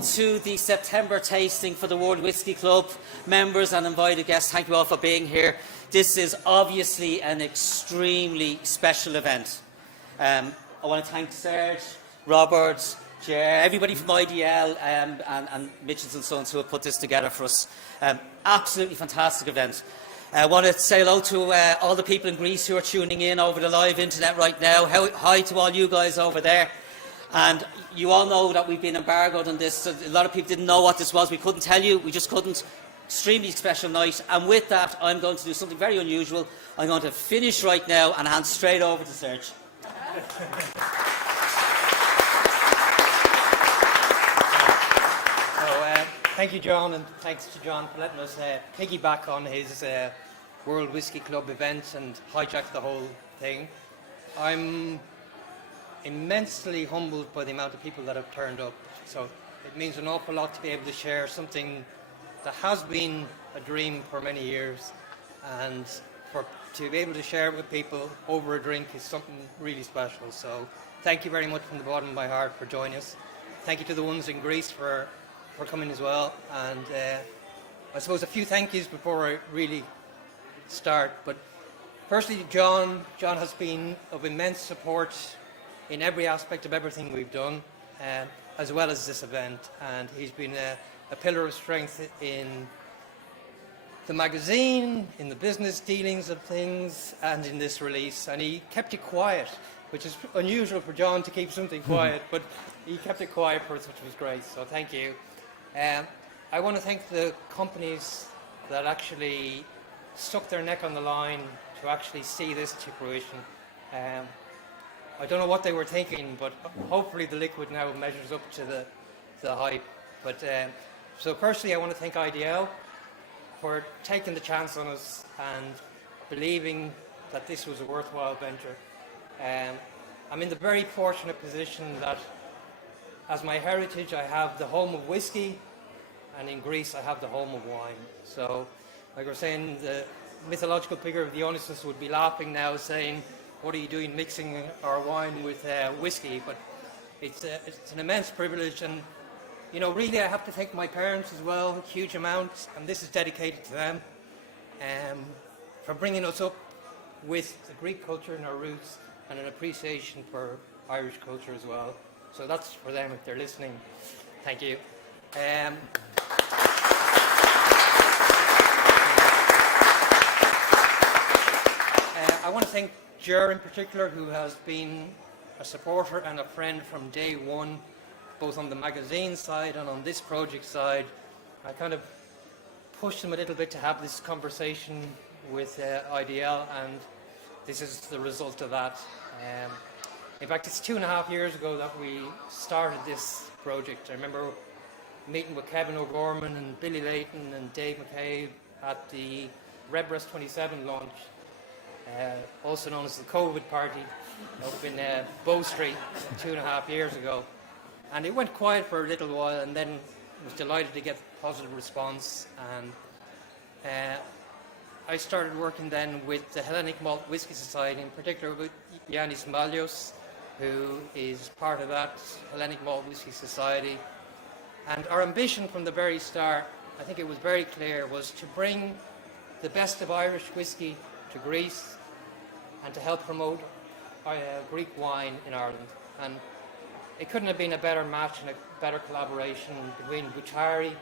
welcome to the September tasting for the World Whisky Club members and invited guests. Thank you all for being here. This is obviously an extremely special event. I want to thank Serge, Robert, Jer, everybody from IDL and Mitchells and Sons who have put this together for us. Absolutely fantastic event. I want to say hello to all the people in Greece who are tuning in over the live internet right now. Hi to all you guys over there. And you all know that we've been embargoed on this. So a lot of people didn't know what this was. We couldn't tell you. We just couldn't. Extremely special night. And with that, I'm going to do something very unusual. I'm going to finish right now and hand straight over to Serge. Thank you, John, and thanks to John for letting us piggyback on his World Whisky Club event and hijack the whole thing. I'm immensely humbled by the amount of people that have turned up. So it means an awful lot to be able to share something that has been a dream for many years, and to be able to share it with people over a drink is something really special. So thank you very much from the bottom of my heart for joining us. Thank you to the ones in Greece for coming as well. And I suppose a few thank yous before I really start. But firstly, John has been of immense support in every aspect of everything we've done, as well as this event. And he's been a pillar of strength in the magazine, in the business dealings of things, and in this release. And he kept it quiet, which is unusual for John to keep something quiet, but he kept it quiet for us, which was great. So thank you. I want to thank the companies that actually stuck their neck on the line to actually see this to fruition. I don't know what they were thinking, but hopefully the liquid now measures up to the hype. But so firstly, I want to thank IDL for taking the chance on us and believing that this was a worthwhile venture. I'm in the very fortunate position that as my heritage, I have the home of whiskey, and in Greece, I have the home of wine. So, like we're saying, the mythological figure of Dionysus would be laughing now, saying, "What are you doing mixing our wine with whiskey?" But it's an immense privilege, and you know, really, I have to thank my parents as well, a huge amount, and this is dedicated to them, for bringing us up with the Greek culture and our roots, and an appreciation for Irish culture as well. So that's for them if they're listening. Thank you. I want to thank Jer in particular, who has been a supporter and a friend from day one, both on the magazine side and on this project side. I kind of pushed him a little bit to have this conversation with IDL, and this is the result of that. In fact, it's 2.5 years ago that we started this project. I remember meeting with Kevin O'Gorman and Billy Layton and Dave McCabe at the Redbreast 27 launch, also known as the COVID party, up in Bow Street 2.5 years ago. And it went quiet for a little while, and then was delighted to get a positive response. And I started working then with the Hellenic Malt Whisky Society, in particular with Yannis Malios, who is part of that Hellenic Malt Whisky Society. And our ambition from the very start, I think it was very clear, was to bring the best of Irish whisky to Greece and to help promote Greek wine in Ireland. And it couldn't have been a better match and a better collaboration between Boutari,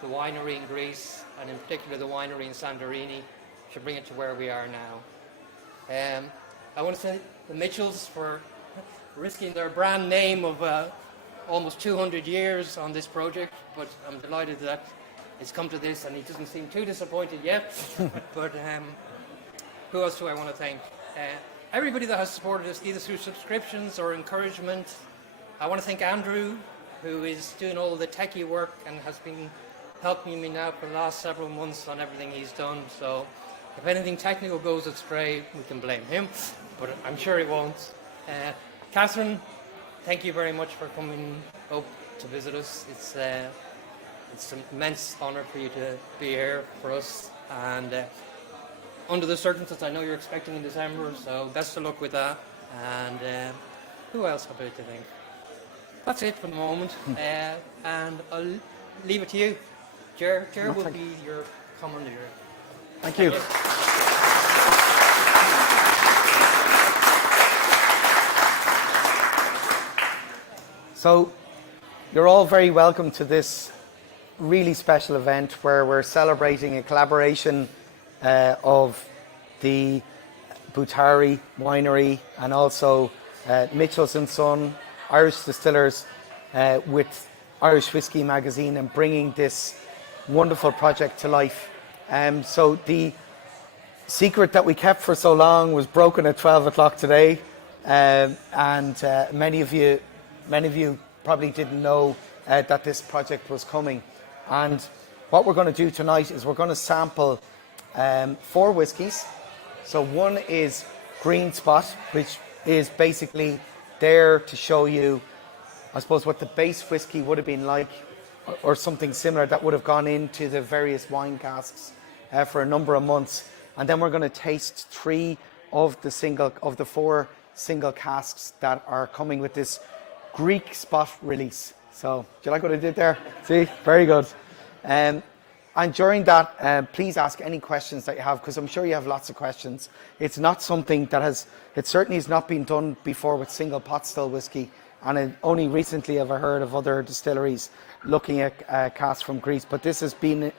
the winery in Greece, and in particular the winery in Santorini, to bring it to where we are now. I want to thank the Mitchells for risking their brand name of almost 200 years on this project, but I'm delighted that it's come to this, and he doesn't seem too disappointed yet. But who else do I want to thank? Everybody that has supported us, either through subscriptions or encouragement. I want to thank Andrew, who is doing all the techie work and has been helping me now for the last several months on everything he's done. So if anything technical goes astray, we can blame him, but I'm sure he won't. Catherine, thank you very much for coming up to visit us. It's an immense honour for you to be here for us, and under the circumstances, I know you're expecting in December, so best of luck with that. And who else have I to thank? That's it for the moment, and I'll leave it to you. Ger will be your commandeer. Thank you. So, you're all very welcome to this really special event where we're celebrating a collaboration of the Boutari winery and also Mitchell's & Son, Irish distillers, with Irish Whiskey Magazine, and bringing this wonderful project to life. So the secret that we kept for so long was broken at 12 o'clock today, and many of you probably didn't know that this project was coming. And what we're going to do tonight is we're going to sample 4 whiskies. So one is Green Spot, which is basically there to show you, I suppose, what the base whiskey would have been like, or something similar that would have gone into the various wine casks for a number of months. And then we're going to taste 3 of the 4 single casks that are coming with this Greek Spot release. So, do you like what I did there? See, very good. And during that, please ask any questions that you have, because I'm sure you have lots of questions. It's not something it certainly has not been done before with single pot still whiskey, and only recently have I heard of other distilleries looking at casks from Greece. But this has been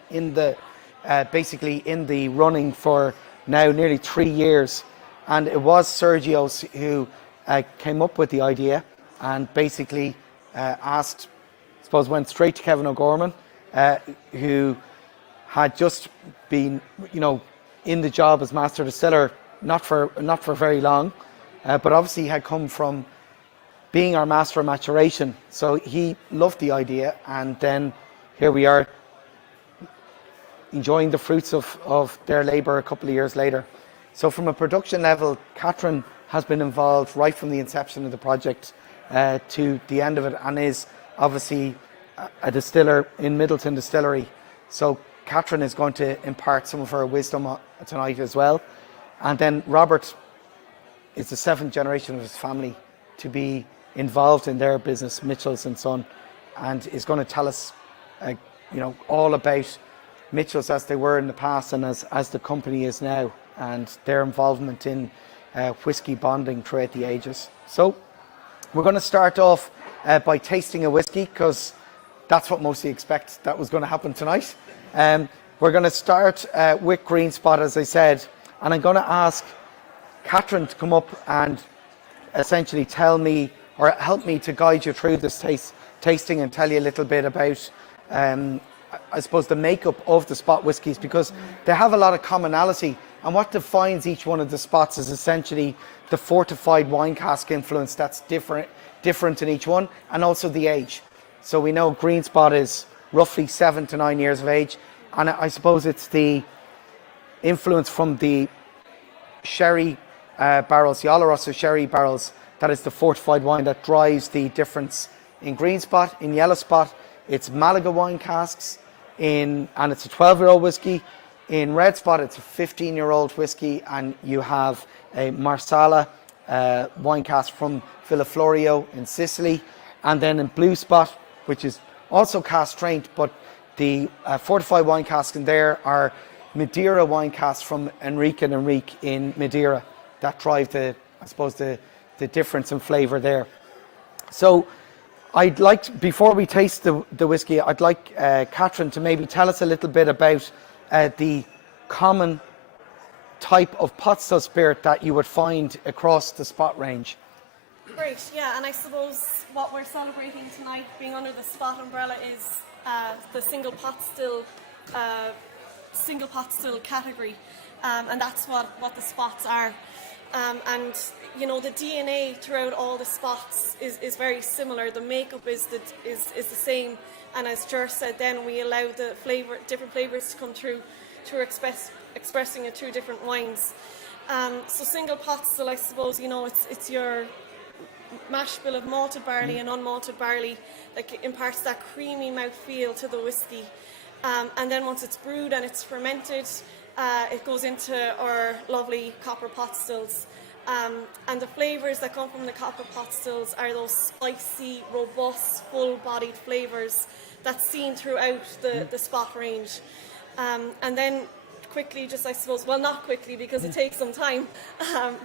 basically in the running for now nearly 3 years, and it was Sergio who came up with the idea, and basically went straight to Kevin O'Gorman, who had just been, in the job as master distiller, not for very long, but obviously had come from being our master of maturation. So he loved the idea, and then here we are, enjoying the fruits of their labour a couple of years later. So from a production level, Catherine has been involved right from the inception of the project to the end of it, and is obviously a distiller in Middleton Distillery. So Catherine is going to impart some of her wisdom tonight as well. And then Robert is the 7th generation of his family to be involved in their business, Mitchell's & Son, and is going to tell us all about Mitchell's as they were in the past and as the company is now, and their involvement in whiskey bonding throughout the ages. So we're going to start off by tasting a whiskey, because that's what mostly expect that was going to happen tonight. We're going to start with Green Spot, as I said, and I'm going to ask Catherine to come up and essentially tell me, or help me to guide you through this tasting, and tell you a little bit about, I suppose, the makeup of the Spot whiskies, because they have a lot of commonality, and what defines each one of the Spots is essentially the fortified wine cask influence that's different in each one, and also the age. So we know Green Spot is roughly 7 to 9 years of age, and I suppose it's the influence from the sherry barrels, the Oloroso sherry barrels, that is the fortified wine that drives the difference. In Green Spot, in Yellow Spot, it's Malaga wine casks, and it's a 12-year-old whiskey. In Red Spot, it's a 15-year-old whiskey, and you have a Marsala wine cask from Villaflorio in Sicily. And then in Blue Spot, which is also cask strength, but the fortified wine casks in there are Madeira wine casks from Enrique and Enrique in Madeira that drive the difference in flavour there. So I'd like, before we taste the whiskey, I'd like Catherine to maybe tell us a little bit about the common type of pot still spirit that you would find across the Spot range. Great, yeah, and I suppose what we're celebrating tonight, being under the Spot umbrella, is the single pot still category, and that's what the Spots are. And the DNA throughout all the Spots is very similar. The makeup is the same, and as Ger said, then we allow the different flavors to come through expressing it through different wines. So single pot still, I suppose, it's your mash bill of malted barley and unmalted barley that imparts that creamy mouthfeel to the whiskey. And then once it's brewed and it's fermented, it goes into our lovely copper pot stills. And the flavours that come from the copper pot stills are those spicy, robust, full-bodied flavours that's seen throughout the spot range. And then quickly, just I suppose, well, not quickly because it takes some time,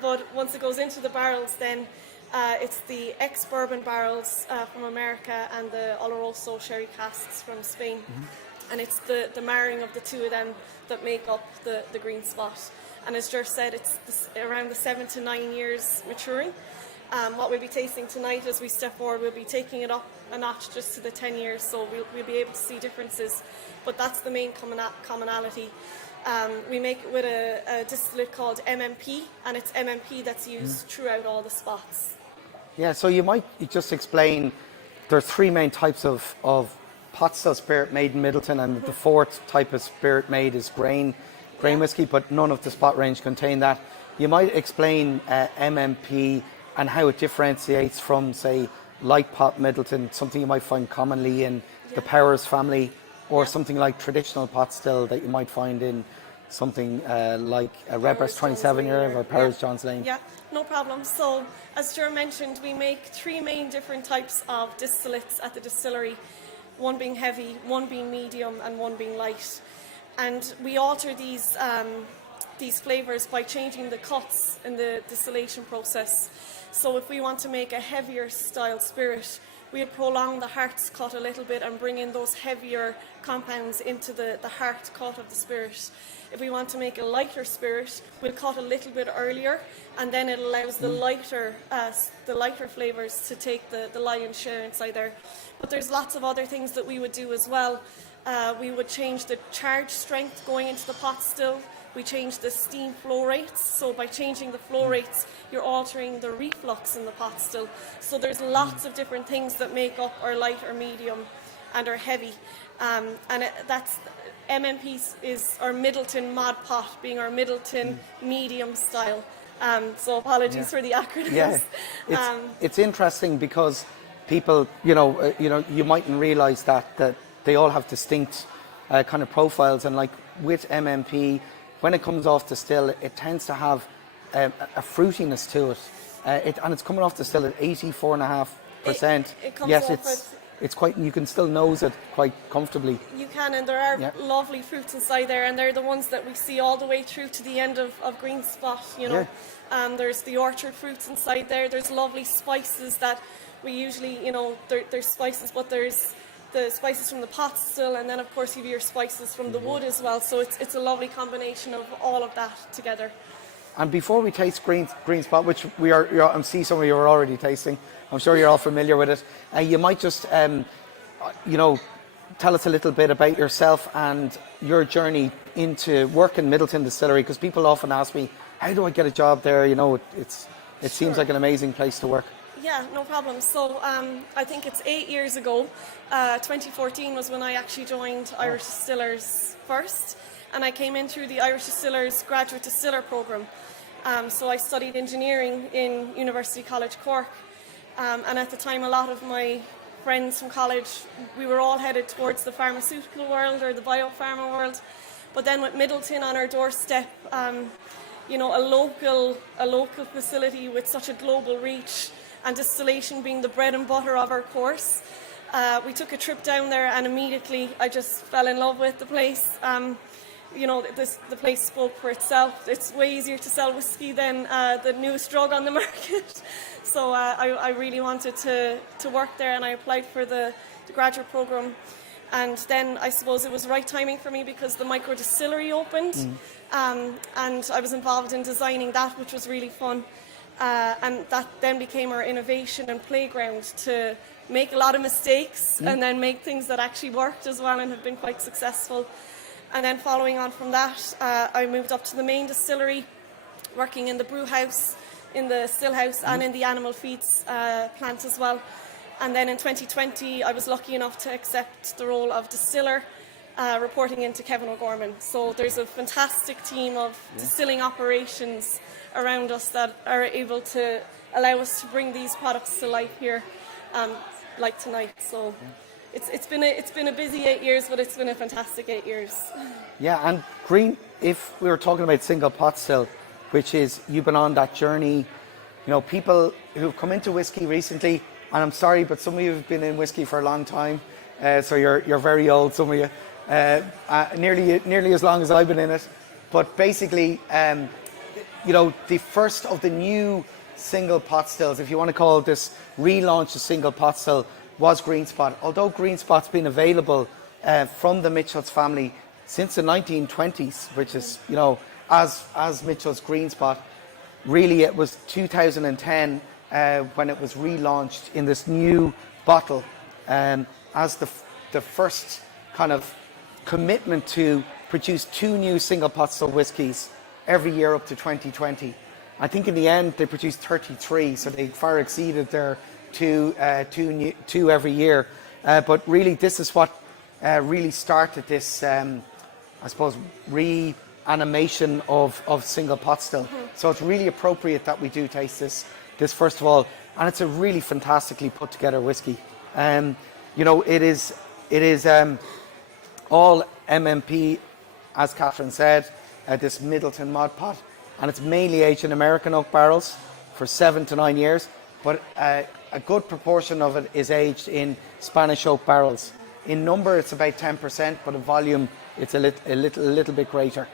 but once it goes into the barrels, then it's the ex-bourbon barrels from America and the Oloroso sherry casks from Spain. And it's the marrying of the two of them that make up the green spot. And as Ger said, it's around the 7 to 9 years maturing. What we'll be tasting tonight as we step forward, we'll be taking it up a notch just to the 10 years, so we'll be able to see differences. But that's the main commonality. We make it with a distillate called MMP, and it's MMP that's used throughout all the spots. Yeah, so you might just explain, there's three main types of pot still spirit made in Middleton, and the fourth type of spirit made is grain whiskey, but none of the spot range contain that. You might explain MMP and how it differentiates from, say, light pot Middleton, something you might find commonly in the Powers family, or something like traditional pot still that you might find in something like a Redbreast 27 year or Powers John's Lane. Yeah, no problem. So, as Ger mentioned, we make three main different types of distillates at the distillery, one being heavy, one being medium, and one being light. And we alter these flavours by changing the cuts in the distillation process. So if we want to make a heavier style spirit, we'll prolong the heart's cut a little bit and bring in those heavier compounds into the heart cut of the spirit. If we want to make a lighter spirit, we'll cut a little bit earlier, and then it allows the lighter flavours to take the lion's share inside there. But there's lots of other things that we would do as well. We would change the charge strength going into the pot still. We change the steam flow rates. So by changing the flow rates, you're altering the reflux in the pot still. So there's lots of different things that make up our light or medium and our heavy. That's MMP is our Middleton mod pot, being our Middleton medium style. So apologies for the acronyms. Yeah, it's interesting because people, you mightn't realise that they all have distinct kind of profiles, and like with MMP, when it comes off the still, it tends to have a fruitiness to it, and it's coming off the still at 84.5%. It comes yes, off it's quite. You can still nose it quite comfortably. You can, and there are lovely fruits inside there, and they're the ones that we see all the way through to the end of Green Spot. There's the orchard fruits inside there. There's lovely spices that we usually, there's spices, but there's the spices from the pot still, and then of course you have your spices from the wood as well. So it's a lovely combination of all of that together. And before we taste Green Spot, which I see some of you are already tasting, I'm sure you're all familiar with it. You might just, tell us a little bit about yourself and your journey into work in Middleton Distillery, because people often ask me, how do I get a job there? It seems like an amazing place to work. Yeah, no problem. So I think it's 8 years ago. 2014 was when I actually joined Irish Distillers first, and I came in through the Irish Distillers Graduate Distiller Programme. So I studied engineering in University College Cork, and at the time a lot of my friends from college, we were all headed towards the pharmaceutical world or the biopharma world. But then with Middleton on our doorstep, a local facility with such a global reach, and distillation being the bread and butter of our course, we took a trip down there, and immediately I just fell in love with the place. The place spoke for itself. It's way easier to sell whiskey than the newest drug on the market. So I really wanted to work there, and I applied for the graduate programme. And then I suppose it was right timing for me because the micro distillery opened, and I was involved in designing that, which was really fun. And that then became our innovation and playground to make a lot of mistakes and then make things that actually worked as well and have been quite successful. And then following on from that, I moved up to the main distillery, working in the brew house, in the still house, and in the animal feeds plant as well. And then in 2020, I was lucky enough to accept the role of distiller, reporting into Kevin O'Gorman. So there's a fantastic team of distilling operations around us that are able to allow us to bring these products to life here, like tonight. So it's been a busy 8 years, but it's been a fantastic 8 years. Yeah, and Green, if we were talking about single pot still, which is you've been on that journey. You know, people who've come into whiskey recently, and I'm sorry, but some of you have been in whiskey for a long time, so you're very old, some of you, nearly as long as I've been in it. But basically, you know, the first of the new single pot stills, if you want to call this relaunch a single pot still, was Green Spot. Although Green Spot's been available from the Mitchell's family since the 1920s, which is, you know, as Mitchell's Green Spot, really it was 2010 when it was relaunched in this new bottle as the first kind of commitment to produce 2 new single pot still whiskies every year up to 2020. I think in the end they produced 33, so they far exceeded their two every year. But really, this is what really started this, I suppose, reanimation of single pot still. So it's really appropriate that we do taste this first of all, and it's a really fantastically put together whiskey. You know, it is all MMP, as Catherine said, this Middleton mod pot, and it's mainly aged in American oak barrels for 7 to 9 years, but a good proportion of it is aged in Spanish oak barrels. In number, it's about 10%, but in volume, it's a little bit greater.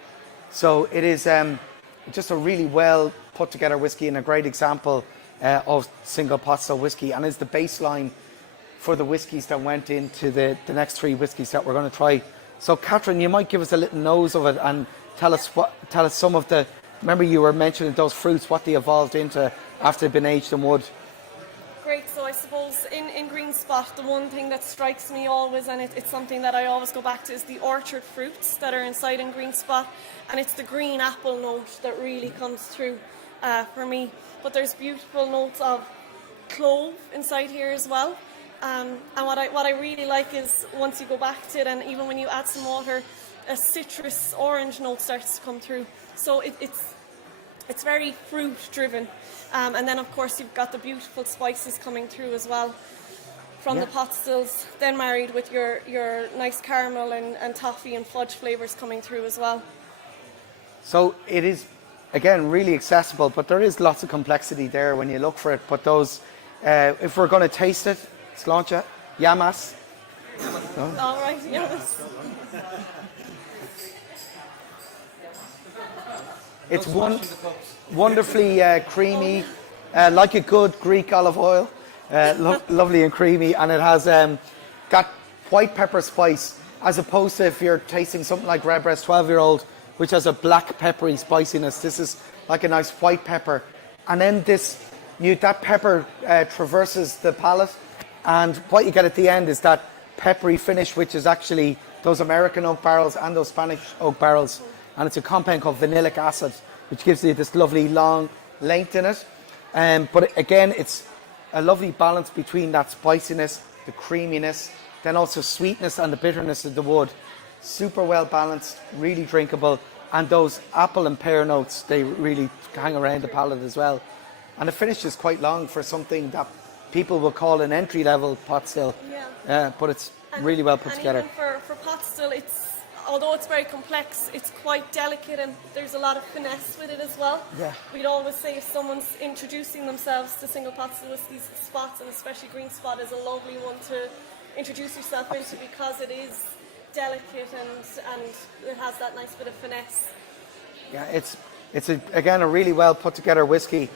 So it is just a really well put together whiskey and a great example of single pot still whiskey, and is the baseline for the whiskies that went into the next 3 whiskies that we're going to try. So Catherine, you might give us a little nose of it and tell us some of the. Remember, you were mentioning those fruits, what they evolved into after they've been aged in wood. Great. So I suppose in Green Spot, the one thing that strikes me always, and it's something that I always go back to, is the orchard fruits that are inside in Green Spot, and it's the green apple note that really comes through for me. But there's beautiful notes of clove inside here as well. And what I really like is once you go back to it, and even when you add some water, a citrus orange note starts to come through. So it's very fruit driven, and then of course you've got the beautiful spices coming through as well from the pot stills, then married with your nice caramel and toffee and fudge flavours coming through as well. So it is, again, really accessible, but there is lots of complexity there when you look for it. But those, if we're going to taste it, Sláinte, Yamas. No? All right, Yamas. It's wonderfully creamy, like a good Greek olive oil, lovely and creamy, and it has got white pepper spice, as opposed to if you're tasting something like Redbreast 12-year-old, which has a black peppery spiciness. This is like a nice white pepper, and then that pepper traverses the palate, and what you get at the end is that peppery finish, which is actually those American oak barrels and those Spanish oak barrels. And it's a compound called vanillic acid, which gives you this lovely long length in it. But again, it's a lovely balance between that spiciness, the creaminess, then also sweetness and the bitterness of the wood. Super well balanced, really drinkable, and those apple and pear notes, they really hang around the palate as well. And the finish is quite long for something that people will call an entry-level pot still. But it's really well put together. Even for pot still, although it's very complex, it's quite delicate, and there's a lot of finesse with it as well. We'd always say if someone's introducing themselves to single pot still whiskies, Spots, and especially Green Spot, is a lovely one to introduce yourself into, because it is delicate and it has that nice bit of finesse. Yeah, it's again a really well put together whiskey,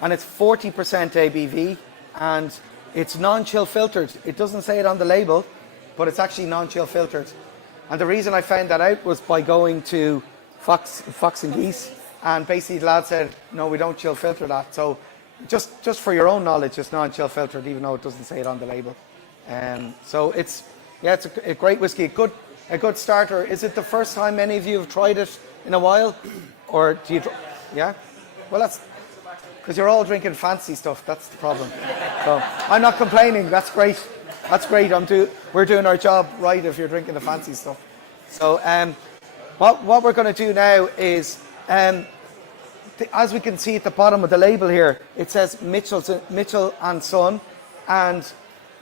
and it's 40% ABV, and it's non-chill filtered. It doesn't say it on the label, but it's actually non-chill filtered. And the reason I found that out was by going to Fox and Geese, and basically the lad said, no, we don't chill filter that. So just for your own knowledge, it's non-chill filtered, even though it doesn't say it on the label. So it's a great whiskey, a good starter. Is it the first time any of you have tried it in a while, or do you? Yeah, well, that's because you're all drinking fancy stuff. That's the problem. So I'm not complaining. That's great. That's great. We're doing our job right if you're drinking the fancy stuff. So what we're going to do now is, as we can see at the bottom of the label here, it says Mitchell and Son, and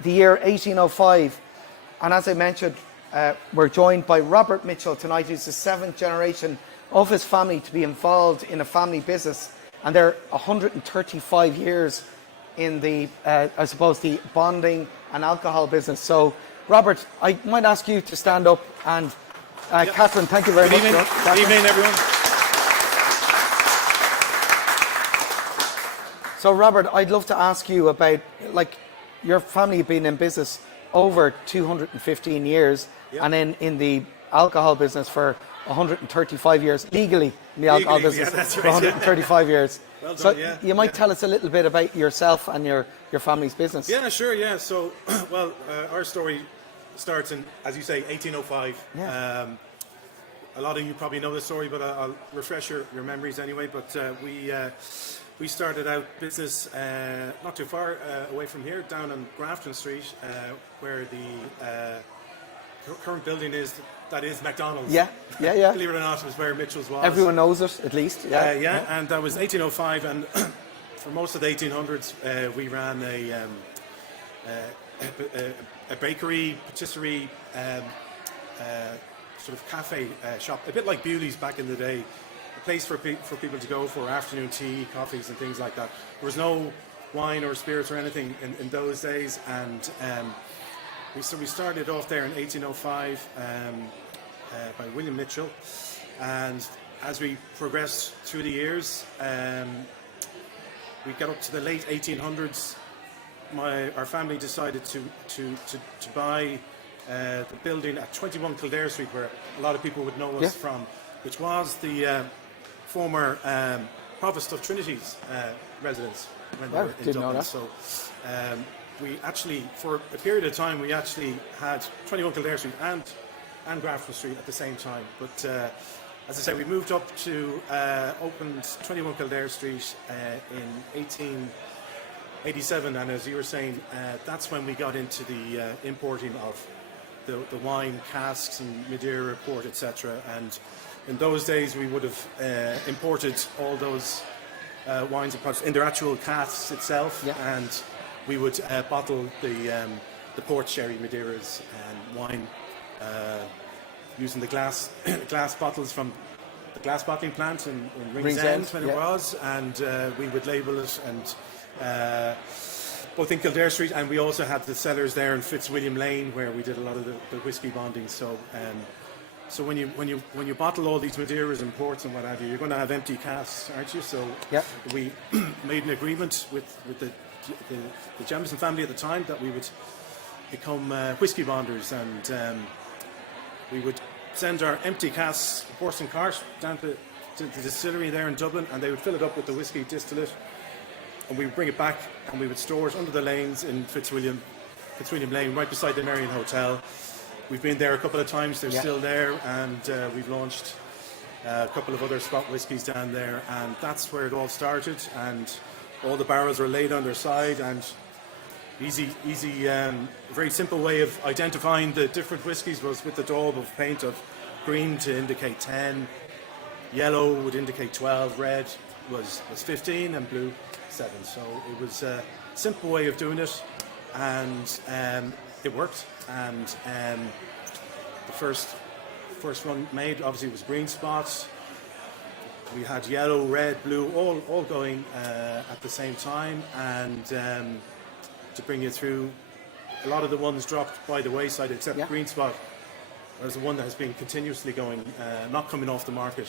the year 1805. And as I mentioned, we're joined by Robert Mitchell tonight, who's the 7th generation of his family to be involved in a family business, and they're 135 years in the, I suppose, the bonding and alcohol business. So, Robert, I might ask you to stand up, and Catherine, thank you very much. Good evening, everyone. So, Robert, I'd love to ask you about, like, your family have been in business over 215 years, and then in the alcohol business for 135 years, legally in the alcohol business that's for right, 135 years. Well So done, you might tell us a little bit about yourself and your family's business. Yeah, sure, yeah. So, well, our story starts in, as you say, 1805. Yeah. A lot of you probably know this story, but I'll refresh your memories anyway. But we started out business not too far away from here, down on Grafton Street, where the current building is. That is McDonald's. Yeah. Believe it or not, it was where Mitchell's was. Everyone knows it, at least. And that was 1805, and for most of the 1800s, we ran a bakery, patisserie, sort of cafe shop, a bit like Bewley's back in the day, a place for people to go for afternoon tea, coffees, and things like that. There was no wine or spirits or anything in those days, and we started off there in 1805 by William Mitchell, and as we progressed through the years, we got up to the late 1800s. Our family decided to buy the building at 21 Kildare Street, where a lot of people would know us from, which was the former Provost of Trinity's residence when they were in Dublin. So we actually, for a period of time, we actually had 21 Kildare Street and Grafton Street at the same time. But as I say, we moved up to opened 21 Kildare Street in 1887, and as you were saying, that's when we got into the importing of the wine, casks and Madeira, port, etc. And in those days, we would have imported all those wines and products in their actual casks itself, and we would bottle the port sherry, Madeiras, and wine using the glass bottles from the glass bottling plant in Ringsend when it was, and we would label it, and both in Kildare Street, and we also had the cellars there in Fitzwilliam Lane where we did a lot of the whiskey bonding. So when you bottle all these Madeiras and ports and what have you, you're going to have empty casks, aren't you? So we made an agreement with the Jamison family at the time that we would become whiskey bonders, and we would send our empty casks, horse and cart, down to the distillery there in Dublin, and they would fill it up with the whiskey distillate, and we would bring it back and we would store it under the lanes in Fitzwilliam Lane, right beside the Marion Hotel. We've been there a couple of times, they're still there, and we've launched a couple of other spot whiskies down there, and that's where it all started. And all the barrels are laid on their side, and easy, very simple way of identifying the different whiskies was with the daub of paint of green to indicate 10, yellow would indicate 12, red was 15, and blue 7. So it was a simple way of doing it, and it worked. And the first one made obviously was green spots. We had yellow, red, blue, all going at the same time, and to bring you through, a lot of the ones dropped by the wayside, except Green Spot. There's the one that has been continuously going, not coming off the market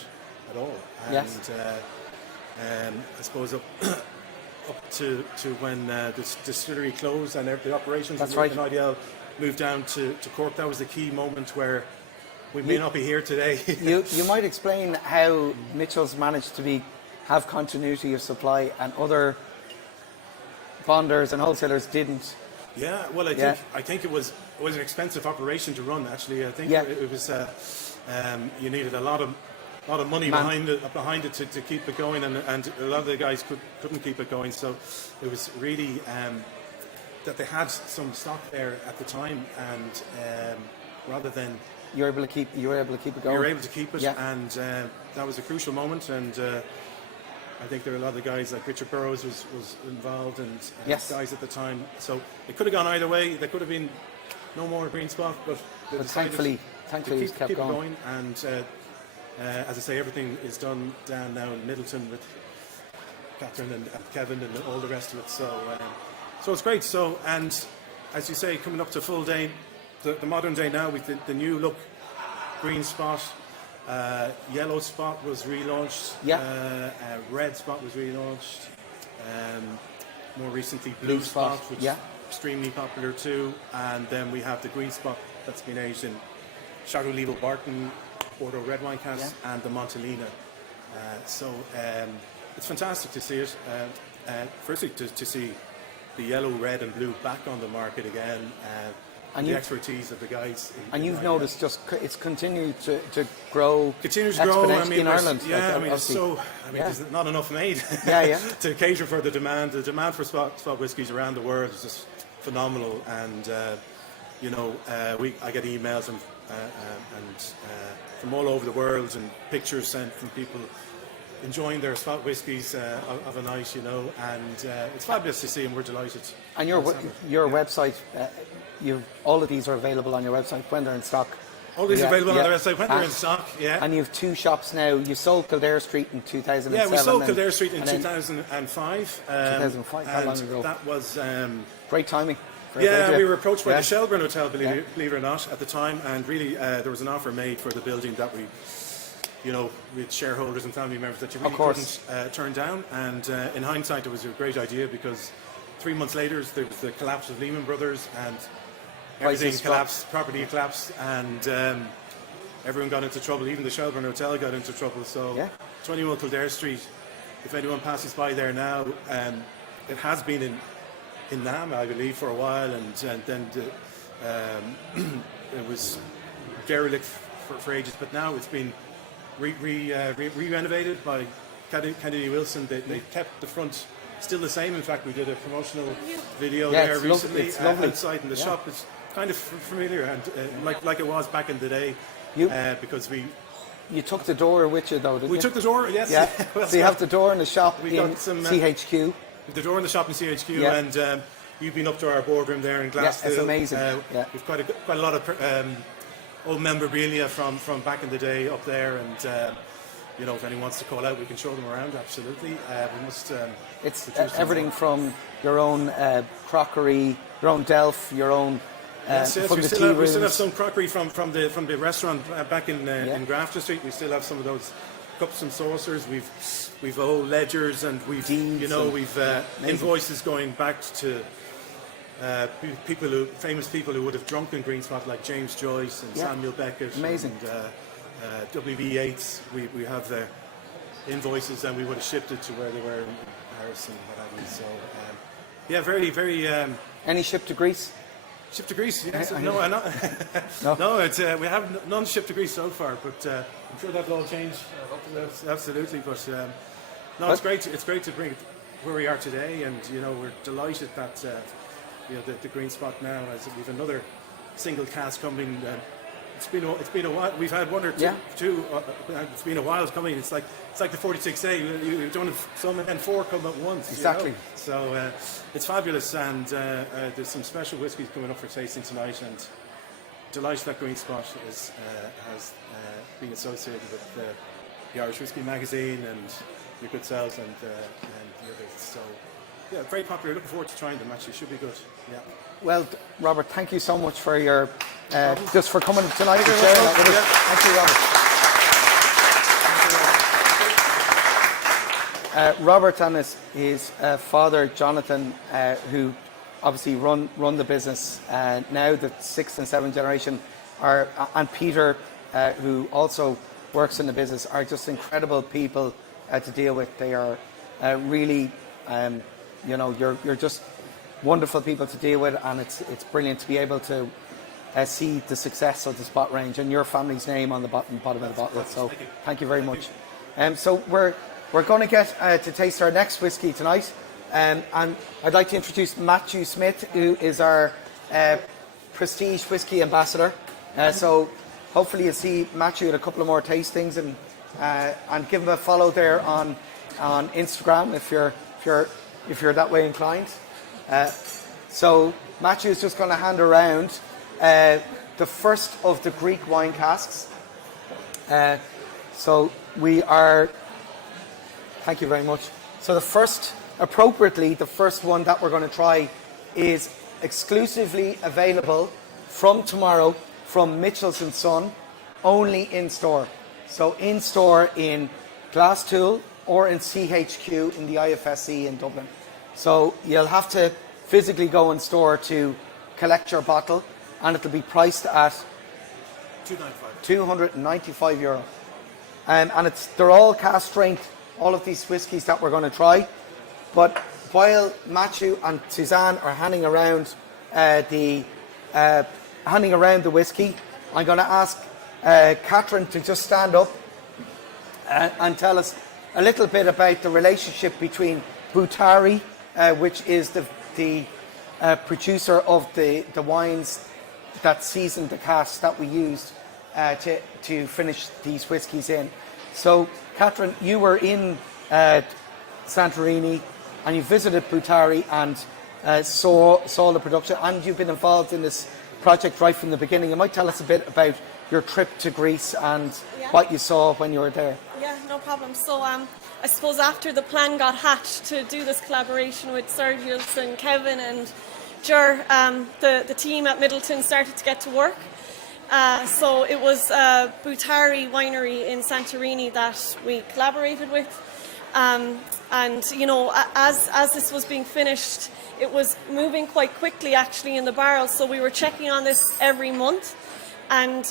at all. And I suppose up to when the distillery closed and the operations in IDL moved down to Cork, that was the key moment where we may not be here today. you might explain how Mitchell's managed to have continuity of supply and other bonders and wholesalers didn't. Yeah, well, I think it was an expensive operation to run. Actually, I think it was you needed a lot of money behind it to keep it going, and a lot of the guys couldn't keep it going. So it was really that they had some stock there at the time, and rather than you were able to keep it going. You were able to keep it, and that was a crucial moment. And I think there were a lot of the guys like Richard Burrows was involved, and guys at the time. So it could have gone either way. There could have been no more Green Spot, but thankfully to keep it kept going. And As I say, everything is done down now in Middleton with Catherine and Kevin and all the rest of it. So it's great. So, and as you say, coming up to full day, the modern day now with the new look, green spot, yellow spot was relaunched, red spot was relaunched, more recently blue spot, which is extremely popular too, and then we have the green spot that's been aged in Chateau Levo Barton, Bordeaux red wine casks, and the Montelina. So it's fantastic to see it. Firstly, to see the yellow, red, and blue back on the market again. And the expertise of the guys. You've noticed just it's continued to grow. Continues to grow. I mean, in Ireland. Yeah, there's not enough made to cater for the demand. The demand for spot whiskies around the world is just phenomenal, and I get emails and from all over the world and pictures sent from people enjoying their spot whiskies of a night, and it's fabulous to see, and we're delighted. And your website. All of these are available on your website when they're in stock. All these available on the website when they're in stock, And you have 2 shops now. You sold Kildare Street in 2007. Yeah, we sold Kildare Street in 2005. 2005, how long ago? That was... great timing. We were approached by the Shelburne Hotel, believe it or not, at the time, and really there was an offer made for the building that we with shareholders and family members that you really couldn't turn down. And in hindsight, it was a great idea because 3 months later, there was the collapse of Lehman Brothers and everything collapsed, property collapsed, and everyone got into trouble. Even the Shelburne Hotel got into trouble. So 21 Kildare Street, if anyone passes by there now, it has been in NAM, I believe, for a while, and then it was derelict for ages, but now it's been re-renovated by Kennedy Wilson. They kept the front still the same. In fact, we did a promotional video there recently outside in the shop. It's kind of familiar and like it was back in the day, because you took the door with you though, didn't you? We took the door, yes. Yeah. So you have the door in the shop in CHQ. The door in the shop in CHQ, and you've been up to our boardroom there in Glasgow. Yeah, it's amazing. We've quite a lot of old memorabilia from back in the day up there, and if anyone wants to call out, we can show them around. Absolutely, we must. It's everything from your own crockery, your own delf, your own. Yes, we still have some crockery from the restaurant back in Grafton Street. We still have some of those cups and saucers. We've old ledgers, and we've invoices going back to famous people who would have drunk in Green Spot, like James Joyce and Samuel Beckett. Amazing. And W.B. Yeats. We have their invoices, and we would have shipped it to where they were in Paris and what have you. So, very, very. Any ship to Greece? Shipped to Greece? Yes. No. It's we have none shipped to Greece so far, but I'm sure that'll all change. Absolutely, but no, it's great. It's great to bring it where we are today, and we're delighted that the Green Spot now has we've another single cask coming. It's been a while. We've had one or two. It's been a while coming. It's like the 46A. You don't have some and 4 come at once. Exactly. So it's fabulous, and there's some special whiskies coming up for tasting tonight. And delighted that Green Spot has been associated with the Irish Whiskey Magazine and your good selves and the others. So very popular. Looking forward to trying them. Actually, should be good. Yeah. Well, Robert, thank you so much for your just for coming tonight and sharing that with us. Thank you, Robert. Robert and his father, Jonathan, who obviously run the business now, the 6th and 7th generation, and Peter, who also works in the business, are just incredible people to deal with. They are really, you're just wonderful people to deal with, and it's brilliant to be able to see the success of the Spot range and your family's name on the bottom of the bottle. So thank you very much. So we're going to get to taste our next whiskey tonight, and I'd like to introduce Matthew Smith, who is our Prestige Whiskey Ambassador. So hopefully you'll see Matthew at a couple of more tastings, and give him a follow there on Instagram if you're that way inclined. So Matthew is just going to hand around the first of the Greek wine casks. So we are, thank you very much. So the first one that we're going to try is exclusively available from tomorrow from Mitchell's & Son, only in store. So in store in Glasstool or in CHQ in the IFSC in Dublin. So you'll have to physically go in store to collect your bottle, and it'll be priced at €295. And they're all cask strength, all of these whiskies that we're going to try. But while Matthew and Suzanne are handing around the whiskey, I'm going to ask Catherine to just stand up and tell us a little bit about the relationship between Boutari, which is the producer of the wines that seasoned the casks that we used to finish these whiskies in. So, Catherine, you were in Santorini and you visited Boutari and saw the production, and you've been involved in this project right from the beginning. You might tell us a bit about your trip to Greece and what you saw when you were there. Yeah, no problem. So I suppose after the plan got hatched to do this collaboration with Sergius and Kevin and Ger, the team at Middleton started to get to work. So it was Boutari winery in Santorini that we collaborated with. And, you know, as this was being finished, it was moving quite quickly actually in the barrels. So we were checking on this every month. And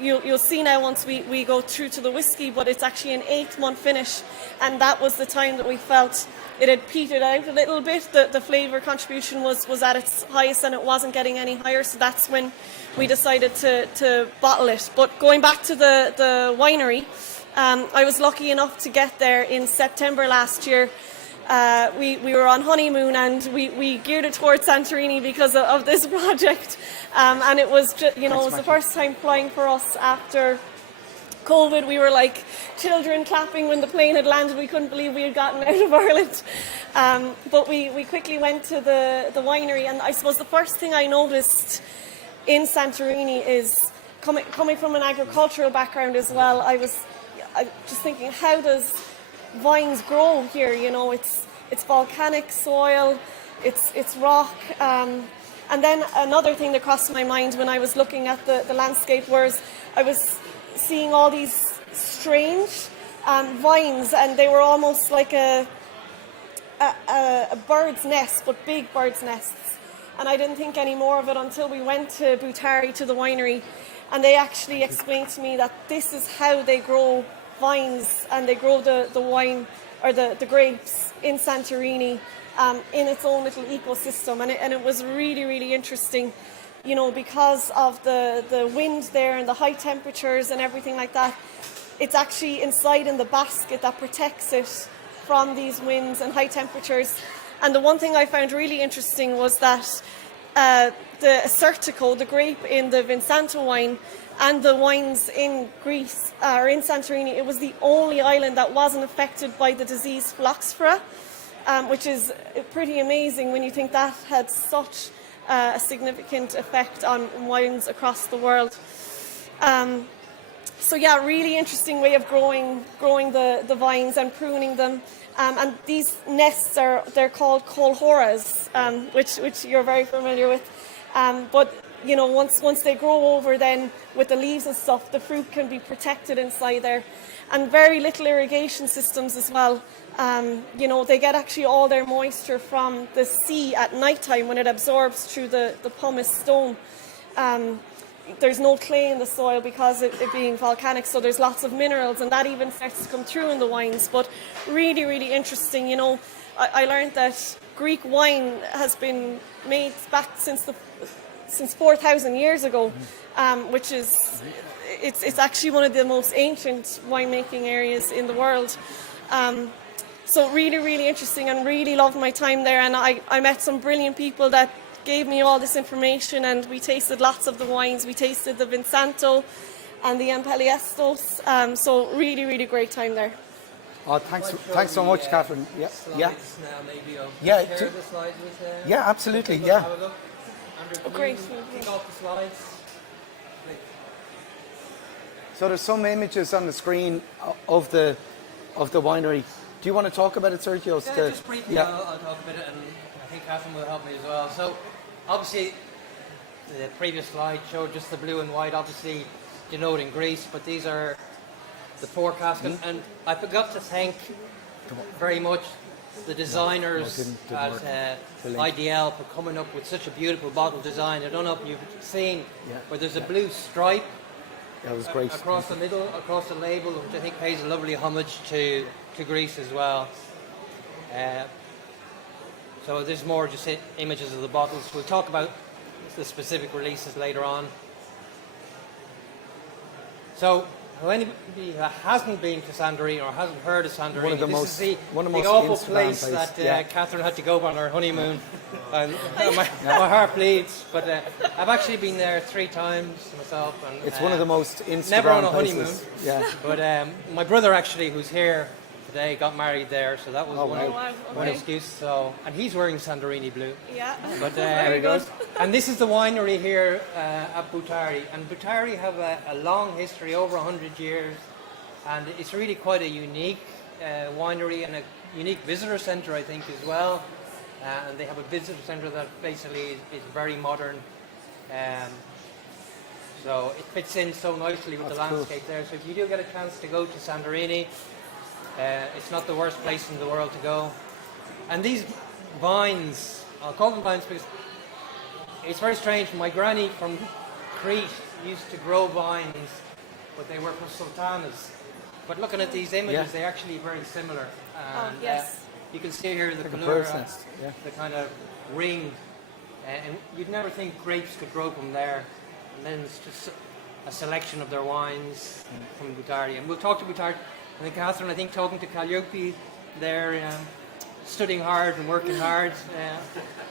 you'll see now once we go through to the whiskey, but it's actually an 8-month finish, and that was the time that we felt it had petered out a little bit. The flavour contribution was at its highest and it wasn't getting any higher, so that's when we decided to bottle it. But going back to the winery, I was lucky enough to get there in September last year. We were on honeymoon and we geared it towards Santorini because of this project, and it was just, you know, it was the first time flying for us after COVID. We were like children clapping when the plane had landed. We couldn't believe we had gotten out of Ireland, but we quickly went to the winery, and I suppose the first thing I noticed in Santorini is coming from an agricultural background as well. I was just thinking, how does vines grow here? You know, it's volcanic soil, it's rock, and then another thing that crossed my mind when I was looking at the landscape was I was seeing all these strange vines, and they were almost like a bird's nest, but big bird's nests. And I didn't think any more of it until we went to Boutari, to the winery, and they actually explained to me that this is how they grow vines, and they grow the wine or the grapes in Santorini in its own little ecosystem, and it was really, really interesting, you know, because of the wind there and the high temperatures and everything like that. It's actually inside in the basket that protects it from these winds and high temperatures. And the one thing I found really interesting was that the Acertico, the grape in the Vinsanto wine, and the wines in Greece, or in Santorini, it was the only island that wasn't affected by the disease phylloxera, which is pretty amazing when you think that had such a significant effect on wines across the world. So yeah, really interesting way of growing the vines and pruning them. And these nests they're called kolhoras, which you're very familiar with. But you know, once they grow over, then with the leaves and stuff, the fruit can be protected inside there. And very little irrigation systems as well. You know, they get actually all their moisture from the sea at night time when it absorbs through the pumice stone. There's no clay in the soil because it being volcanic, so there's lots of minerals, and that even starts to come through in the wines. But really, really interesting. You know, I learned that Greek wine has been made back since 4,000 years ago, which is it's actually one of the most ancient winemaking areas in the world. So really, really interesting, and really loved my time there. And I met some brilliant people that gave me all this information, and we tasted lots of the wines. We tasted the Vinsanto and the Ampeliestos. So really, really great time there. Oh, thanks so much, Catherine. Yeah, now, maybe share the slides with, yeah, absolutely, yeah. Have a look. Andrew, Great. Kick off the slides. So there's some images on the screen of the winery. Do you want to talk about it, Sergio? Yeah, just briefly, I'll talk about it, and I think Catherine will help me as well. So, obviously, the previous slide showed just the blue and white, obviously denoting Greece, but these are the 4 casks, and I forgot to thank very much the designers at IDL for coming up with such a beautiful bottle design. I don't know if you've seen, but there's a blue stripe. That was great. Across the middle, across the label, which I think pays a lovely homage to Greece as well. So there's more just images of the bottles. We'll talk about the specific releases later on. So, for anybody that hasn't been to Santorini or hasn't heard of Santorini, this is the awful place that Catherine had to go on her honeymoon. My heart bleeds, but I've actually been there 3 times myself. And, it's one of the most Instagram never on a places. honeymoon. Yeah. But my brother actually, who's here today, got married there, so that was one excuse. So, and he's wearing Santorini blue. Yeah. But very good. And this is the winery here at Boutari, and Boutari have a long history, over 100 years, and it's really quite a unique winery and a unique visitor centre, I think, as well. And they have a visitor centre that basically is very modern. So it fits in so nicely with the landscape there. So if you do get a chance to go to Santorini, it's not the worst place in the world to go. And these vines, I'll call them vines because it's very strange. My granny from Crete used to grow vines, but they were for sultanas. But looking at these images, they're actually very similar. And, yes. You can see here the Like a colour, bird's nest, the kind of ring. And you'd never think grapes could grow from there. And then it's just a selection of their wines from Boutari. And we'll talk to Boutari. I think Catherine, talking to Calliope there, studying hard and working hard.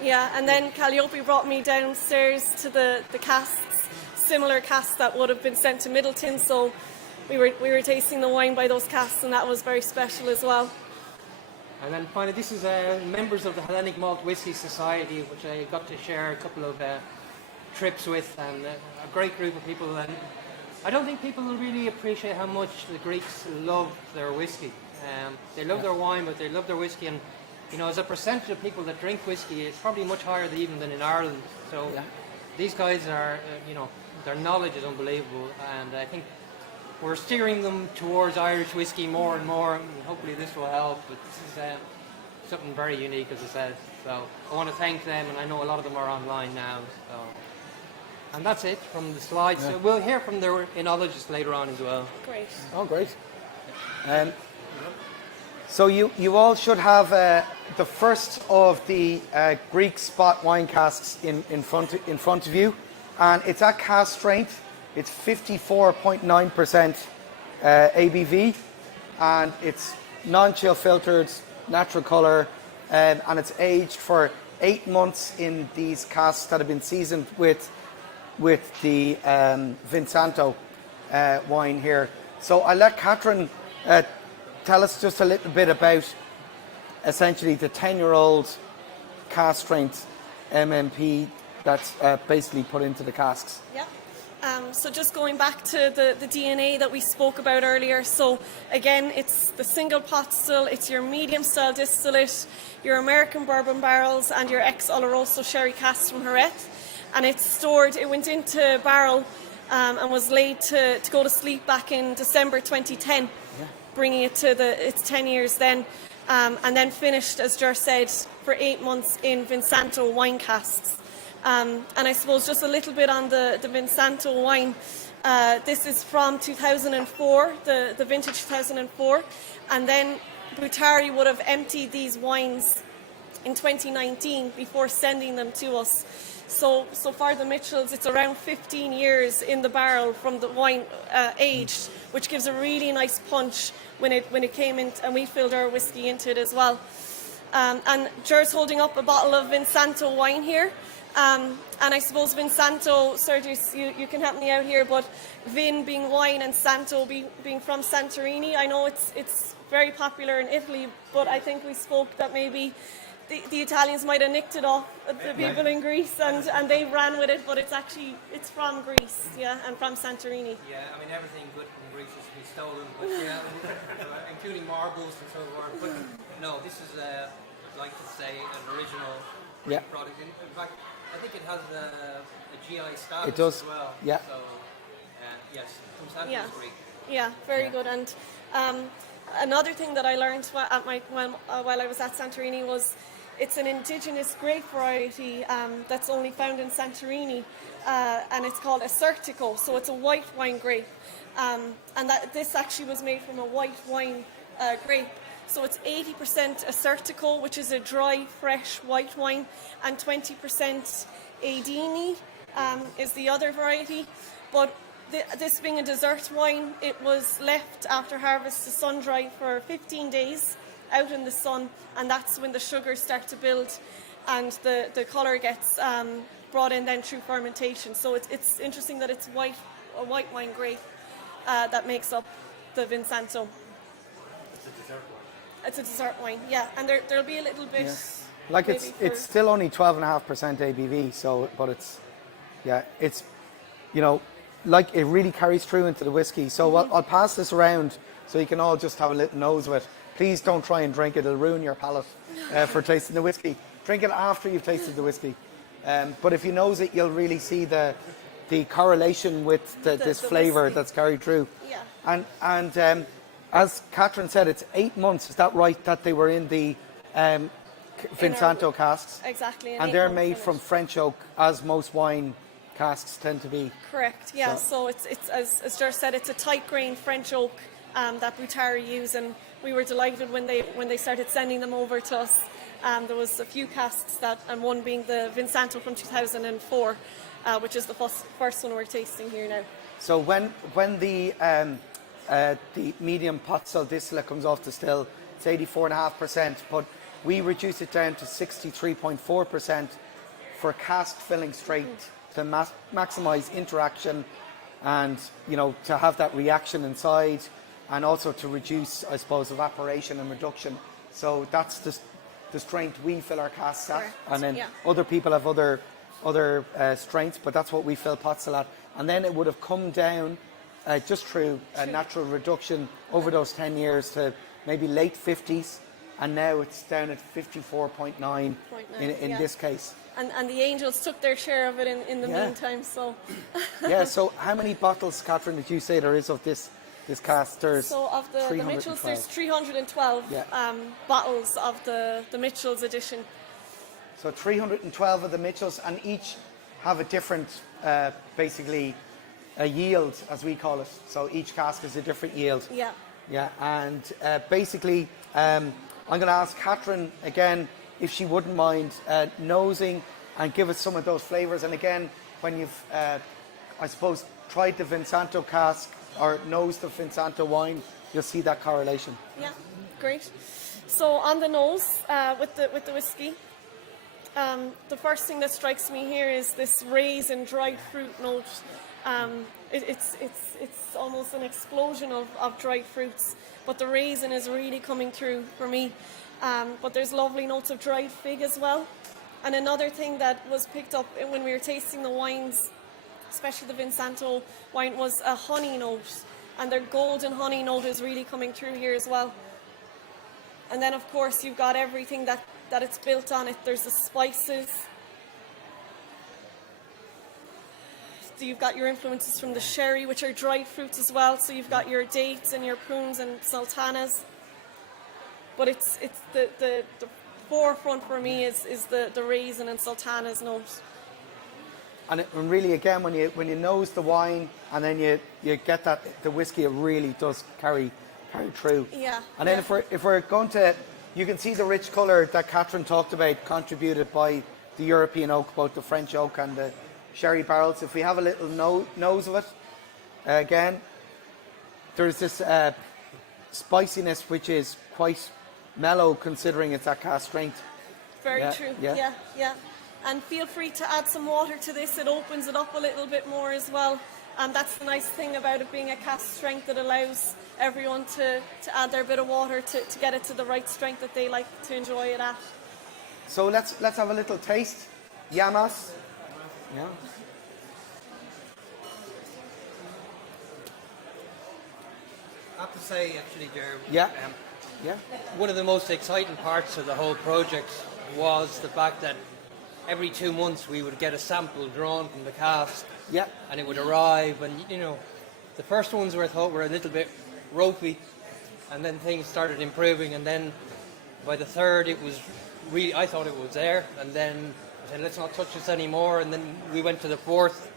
Yeah, and then Calliope brought me downstairs to the casks, similar casks that would have been sent to Middleton. So we were tasting the wine by those casks, and that was very special as well. And then finally, this is members of the Hellenic Malt Whisky Society, which I got to share a couple of trips with, and a great group of people. And I don't think people will really appreciate how much the Greeks love their whiskey. They love their wine, but they love their whiskey. And as a percentage of people that drink whiskey, it's probably much higher even than in Ireland. So these guys are, their knowledge is unbelievable, and I think we're steering them towards Irish whiskey more and more, and hopefully this will help. But this is something very unique, as I said. So I want to thank them, and I know a lot of them are online now. So. And that's it from the slides. So we'll hear from their enologists later on as well. Great. Oh, great. So you all should have the first of the Greek spot wine casks in front of you, and it's at cask strength. It's 54.9% ABV, and it's non-chill filtered, natural colour, and it's aged for 8 months in these casks that have been seasoned with the Vinsanto wine here. So I'll let Catherine tell us just a little bit about essentially the 10-year-old cask strength MMP that's basically put into the casks. Yeah. So just going back to the DNA that we spoke about earlier. So again, it's the single pot still, it's your medium style distillate, your American bourbon barrels, and your ex-Oloroso sherry casks from Jerez. And it's stored, it went into barrel and was laid to go to sleep back in December 2010, bringing it to its 10 years then, and then finished, as Ger said, for 8 months in Vinsanto wine casks. And I suppose just a little bit on the Vinsanto wine. This is from 2004, the vintage 2004, and then Boutari would have emptied these wines in 2019 before sending them to us. So far the Mitchells, it's around 15 years in the barrel from the wine aged, which gives a really nice punch when it came in, and we filled our whiskey into it as well. And Ger's holding up a bottle of Vinsanto wine here. And I suppose Vinsanto, Sergius, you can help me out here, but Vin being wine and Santo being from Santorini, I know it's very popular in Italy, but I think we spoke that maybe the Italians might have nicked it off the people in Greece, and they ran with it, but it's from Greece, yeah, and from Santorini. Yeah, I mean, everything good from Greece is to be stolen, but yeah, including marbles and so forth. But no, this is, I'd like to say, an original product. In fact, I think it has a GI status It does, as well. yeah. So, yes, from Santorini Yeah. is Greek. Yeah, very good. And another thing that I learned while I was at Santorini was it's an indigenous grape variety that's only found in Santorini, and it's called Acertico. So it's a white wine grape, and this actually was made from a white wine grape. So it's 80% Acertico, which is a dry, fresh white wine, and 20% Adini is the other variety. But this being a dessert wine, it was left after harvest to sun dry for 15 days out in the sun, and that's when the sugars start to build and the colour gets brought in then through fermentation. So it's interesting that it's a white wine grape that makes up the Vinsanto. It's a dessert wine. It's a dessert wine, yeah, and there'll be a little bit. Yeah. Like it's still only 12.5% ABV, so but it's like it really carries through into the whiskey. So I'll pass this around so you can all just have a little nose of it. Please don't try and drink it; it'll ruin your palate for tasting the whiskey. Drink it after you've tasted the whiskey. But if you nose it, you'll really see the correlation with this flavour that's carried through. Yeah. And as Catherine said, it's 8 months. Is that right? That they were in the Vinsanto casks. Exactly. And they're made from French oak, as most wine casks tend to be. Correct. Yeah. So it's as Ger said, it's a tight grain French oak that Boutari use, and we were delighted when they started sending them over to us. There was a few casks and one being the Vinsanto from 2004, which is the first one we're tasting here now. So when the medium pot still distillate comes off the still, it's 84.5%, but we reduce it down to 63.4% for cask filling straight to maximise interaction, and to have that reaction inside, and also to reduce, I suppose, evaporation and reduction. So that's the strength we fill our casks at, and then other people have other strengths, but that's what we fill pots still at. And then it would have come down just through natural reduction over those 10 years to maybe late 50s, and now it's down at 54.9 in this case. And the Angels took their share of it in the meantime. So yeah. So how many bottles, Catherine, did you say there is of this cask? There's so of the Mitchells, there's 312 bottles of the Mitchells edition. So 312 of the Mitchells, and each have a different, basically, a yield, as we call it. So each cask is a different yield. Yeah. Yeah, and basically, I'm going to ask Catherine again if she wouldn't mind nosing and give us some of those flavours. And again, when you've, I suppose, tried the Vinsanto cask or nosed the Vinsanto wine, you'll see that correlation. Yeah, great. So on the nose with the whiskey, the first thing that strikes me here is this raisin dried fruit note. It's almost an explosion of dried fruits, but the raisin is really coming through for me. But there's lovely notes of dried fig as well. And another thing that was picked up when we were tasting the wines, especially the Vinsanto wine, was a honey note. And their golden honey note is really coming through here as well. And then, of course, you've got everything that it's built on it. There's the spices. So you've got your influences from the sherry, which are dried fruits as well. So you've got your dates and your prunes and sultanas. But it's the forefront for me is the raisin and sultanas note. And really, again, when you nose the wine and then you get that the whiskey, it really does carry through. Yeah. And then if we're going to, you can see the rich colour that Catherine talked about, contributed by the European oak, both the French oak and the sherry barrels. If we have a little nose of it, again, there's this spiciness which is quite mellow considering it's at cask strength. Very true. Yeah. And feel free to add some water to this. It opens it up a little bit more as well. And that's the nice thing about it being a cask strength. It allows everyone to add their bit of water to get it to the right strength that they like to enjoy it at. So let's have a little taste. Llamas. Yeah. I have to say, actually, Jerry, Yeah. Yeah. one of the most exciting parts of the whole project was the fact that every 2 months we would get a sample drawn from the cask, Yeah. and it would arrive, and the first ones I thought were a little bit ropey, and then things started improving, and then by the third it was really, I thought it was there, and then I said, let's not touch this anymore, and then we went to the fourth,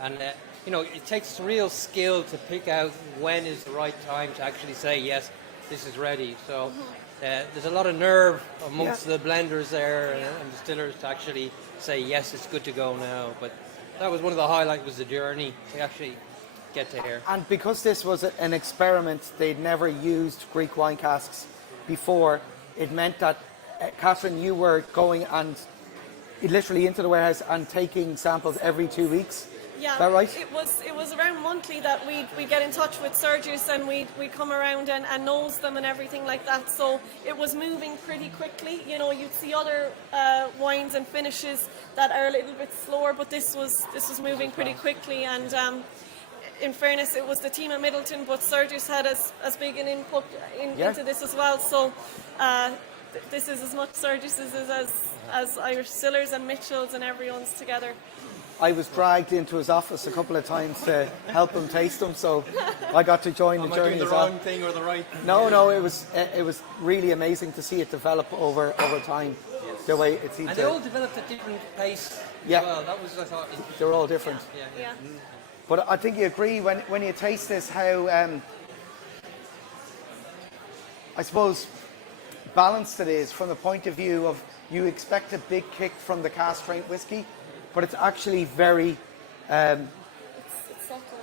and it takes real skill to pick out when is the right time to actually say, yes, this is ready. So there's a lot of nerve amongst the blenders there and distillers to actually say, yes, it's good to go now. But that was one of the highlights, was the journey to actually get to here. And because this was an experiment, they'd never used Greek wine casks before, it meant that, Catherine, you were going and literally into the warehouse and taking samples every 2 weeks. Yeah, Is that right? It was around monthly that we get in touch with Sergius, and we come around and nose them and everything like that. So it was moving pretty quickly. You'd see other wines and finishes that are a little bit slower, but this was moving pretty quickly. And in fairness, it was the team at Middleton, but Sergius had as big an input into this as well. So this is as much Sergius's as Irish Distillers and Mitchell's and everyone's together. I was dragged into his office a couple of times to help him taste them, so I got to join the journey as well. Am I doing the wrong thing or the right? No, it was really amazing to see it develop over time. Yes. The way it seemed And to. they all developed at different pace. Yeah. As well. That was, I thought. They're all different. Yeah. But I think you agree when you taste this how I suppose balanced it is from the point of view of you expect a big kick from the cask strength whiskey, but it's actually very It's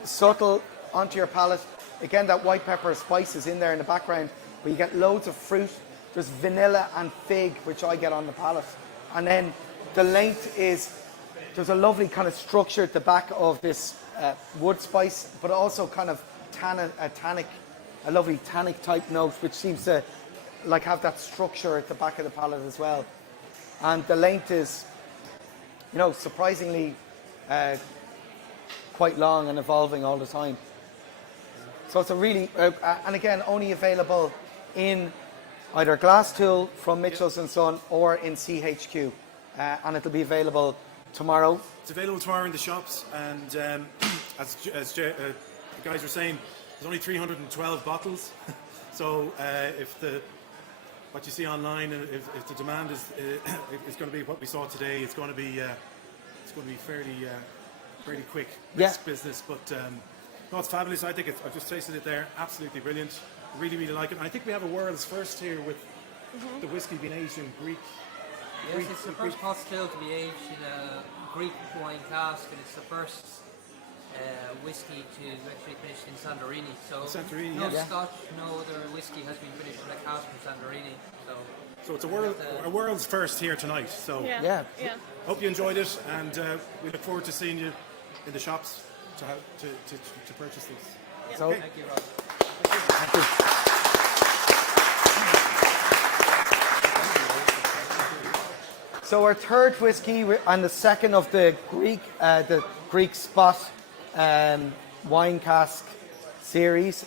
subtle onto your palate. Again, that white pepper spice is in there in the background, but you get loads of fruit. There's vanilla and fig, which I get on the palate. And then the length is, there's a lovely kind of structure at the back of this wood spice, but also kind of a lovely tannic type note, which seems to like have that structure at the back of the palate as well. And the length is, surprisingly quite long and evolving all the time. So it's a really, and again, only available in either glass tool from Mitchell's & Son or in CHQ. And it'll be available tomorrow. It's available tomorrow in the shops, and as the guys were saying, there's only 312 bottles. So what you see online, if the demand is going to be what we saw today, it's going to be fairly quick business. But no, it's fabulous. I think I've just tasted it there. Absolutely brilliant. Really, really like it. And I think we have a world's first here with the whiskey being aged in Greek. Yes, it's the first pot still to be aged in a Greek wine cask, and it's the first whiskey to actually finish in Santorini. So Santorini, no yeah. Scotch, no other whiskey has been finished in a cask from Santorini. So it's a world's first here tonight. So Yeah. hope you enjoyed it, and we look forward to seeing you in the shops to purchase this. So, Thank you, Rob. thank you. So our third whiskey and the second of the Greek spot wine cask series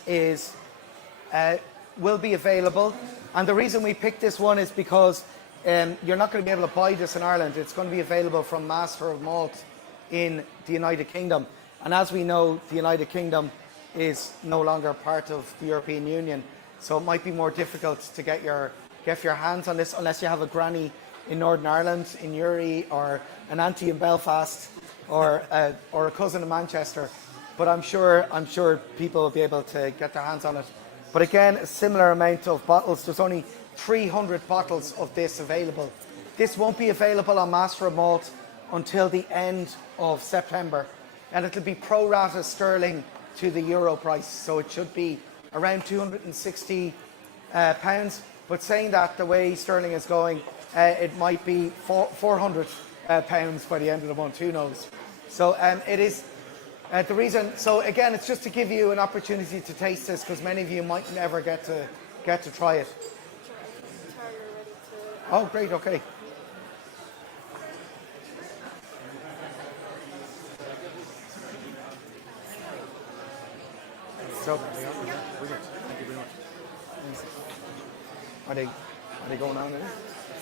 will be available. And the reason we picked this one is because you're not going to be able to buy this in Ireland. It's going to be available from Master of Malt in the United Kingdom. And as we know, the United Kingdom is no longer part of the European Union. So it might be more difficult to get your hands on this unless you have a granny in Northern Ireland, in Uri, or an auntie in Belfast, or a cousin in Manchester. But I'm sure people will be able to get their hands on it. But again, a similar amount of bottles. There's only 300 bottles of this available. This won't be available on Master of Malt until the end of September, and it'll be pro rata sterling to the euro price. So it should be around 260 pounds. But saying that, the way sterling is going, it might be 400 pounds by the end of the month. Who knows? So it is. The reason, so again, it's just to give you an opportunity to taste this, because many of you might never get to try it. Oh, great, okay. So, Yeah, brilliant. Thank you very much. are they going on now?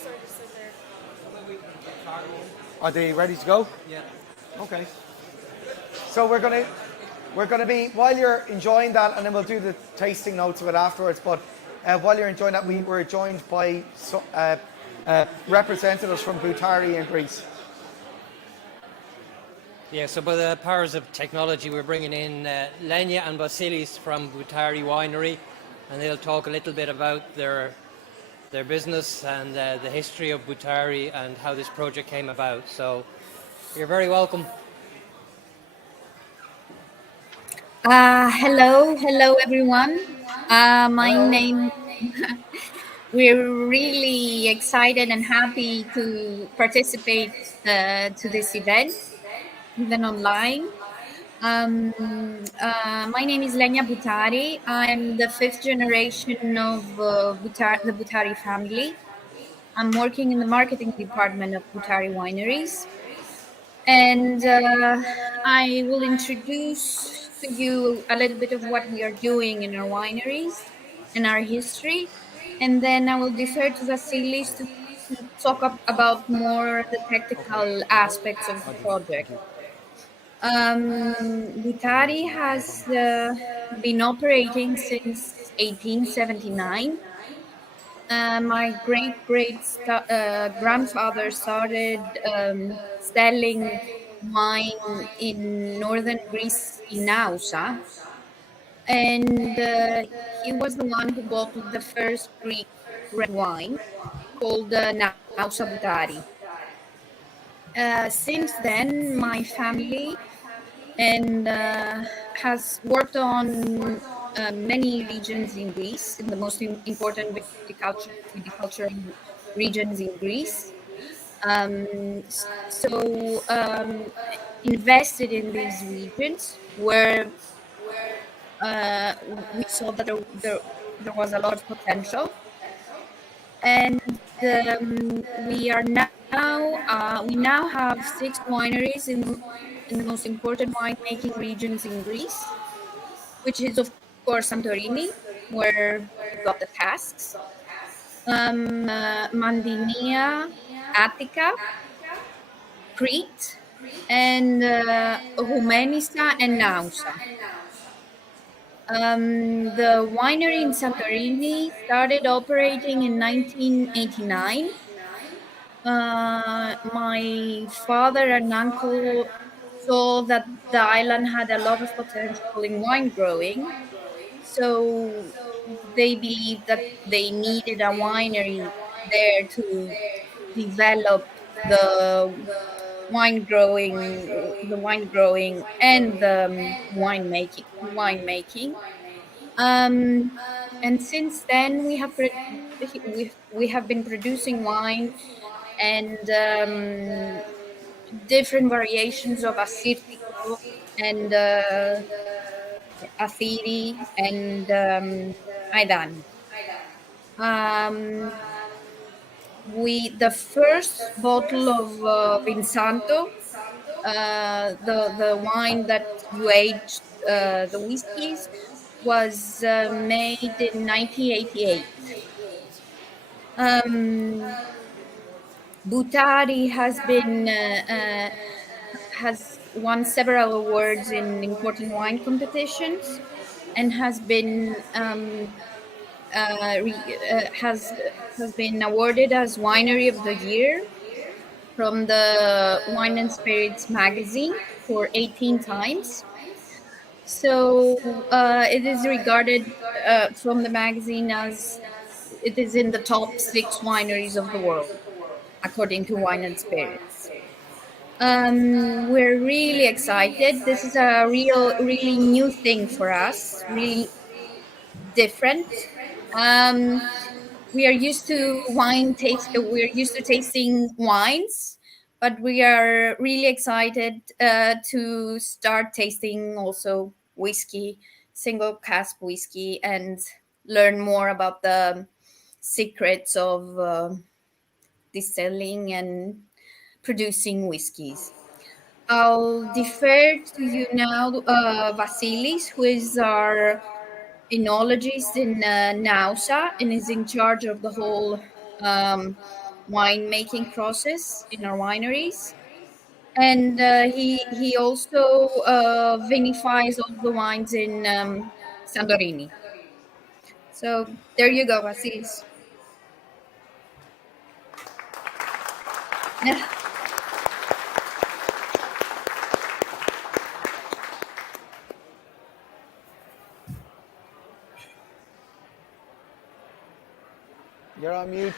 Sorry, just sit there. Are they ready to go? Yeah. Okay. So we're gonna be, while you're enjoying that, and then we'll do the tasting notes of it afterwards. But while you're enjoying that, we're joined by representatives from Boutari in Greece. Yeah, so by the powers of technology, we're bringing in Lenya and Vasilis from Boutari Winery, and they'll talk a little bit about their business and the history of Boutari and how this project came about. So you're very welcome. Hello everyone. My name. We're really excited and happy to participate to this event, even online. My name is Lenya Boutari. I'm the fifth generation of the Boutari family. I'm working in the marketing department of Boutari Wineries. And I will introduce to you a little bit of what we are doing in our wineries and our history. And then I will defer to Vasilis to talk about more the technical aspects of the project. Boutari has been operating since 1879. My grandfather started selling wine in northern Greece in Nausa, and he was the one who bottled the first Greek red wine called Nausa Boutari. Since then, my family and has worked on many regions in Greece, in the most important viticultural regions in Greece. Invested in these regions where we saw that there was a lot of potential. And we now have 6 wineries in the most important winemaking regions in Greece, which is of course Santorini, where we've got the casks, Mandinia, Attica, Crete, and Humenissa and Nausa. The winery in Santorini started operating in 1989. My father and uncle saw that the island had a lot of potential in wine growing, so they believed that they needed a winery there to develop the wine growing and the winemaking. And since then, we have been producing wine and different variations of Assyrtiko and Athiri and Aidan. The first bottle of Vinsanto, the wine that you aged the whiskeys, was made in 1988. Boutari has won several awards in important wine competitions and has been awarded as Winery of the Year from the Wine and Spirits magazine for 18 times. So it is regarded from the magazine as it is in the top 6 wineries of the world, according to Wine and Spirits. We're really excited. This is a really new thing for us, really different. We are used to we're used to tasting wines, but we are really excited to start tasting also whiskey, single cask whiskey, and learn more about the secrets of distilling and producing whiskeys. I'll defer to you now, Vasilis, who is our enologist in Nausa and is in charge of the whole winemaking process in our wineries. And he also vinifies all the wines in Santorini. So there you go, Vasilis. Yeah. You're on mute.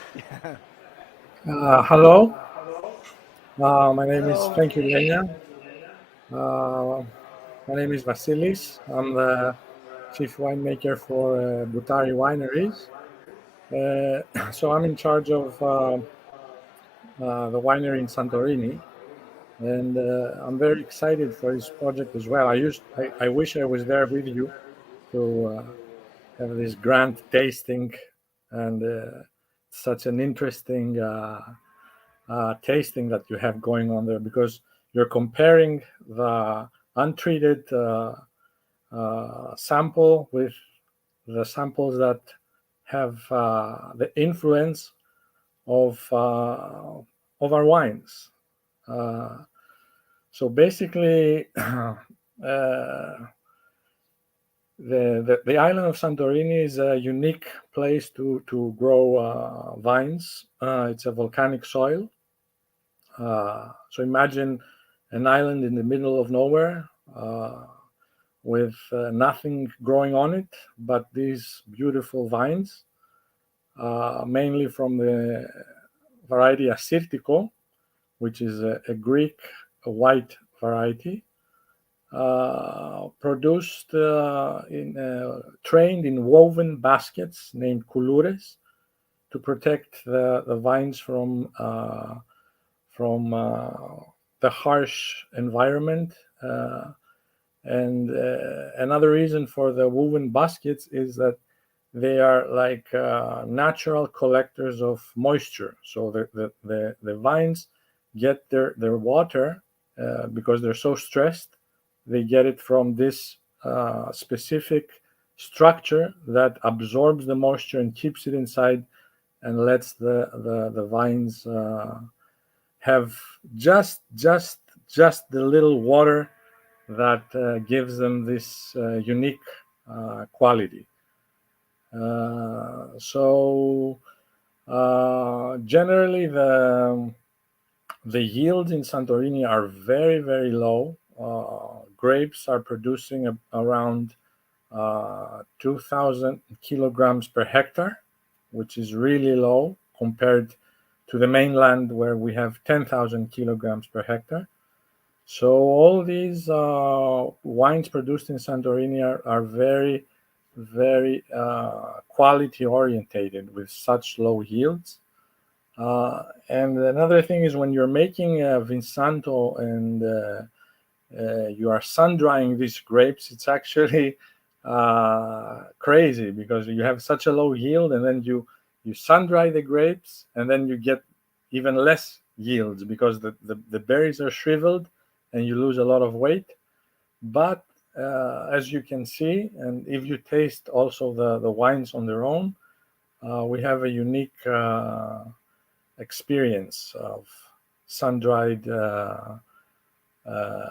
Hello, my name is, Hello. thank you, Lenya. My name is Vasilis. I'm the chief winemaker for Boutari wineries. So I'm in charge of the winery in Santorini, and I'm very excited for this project as well. I wish I was there with you to have this grand tasting, and such an interesting tasting that you have going on there, because you're comparing the untreated sample with the samples that have the influence of our wines. So basically, the island of Santorini is a unique place to grow vines. It's a volcanic soil. So imagine an island in the middle of nowhere with nothing growing on it but these beautiful vines, mainly from the variety Assyrtiko, which is a Greek white variety, produced trained in woven baskets named coulures to protect the vines from the harsh environment. And another reason for the woven baskets is that they are like natural collectors of moisture. So the vines get their water because they're so stressed. They get it from this specific structure that absorbs the moisture and keeps it inside and lets the vines have just the little water that gives them this unique quality. So generally the yields in Santorini are very, very low. Grapes are producing around 2,000 kilograms per hectare, which is really low compared to the mainland where we have 10,000 kilograms per hectare. So all these wines produced in Santorini are very, very quality orientated with such low yields. And another thing is when you're making Vinsanto and you are sun drying these grapes, it's actually crazy because you have such a low yield, and then you sun dry the grapes, and then you get even less yields because the berries are shriveled and you lose a lot of weight. But as you can see, and if you taste also the wines on their own, we have a unique experience of sun-dried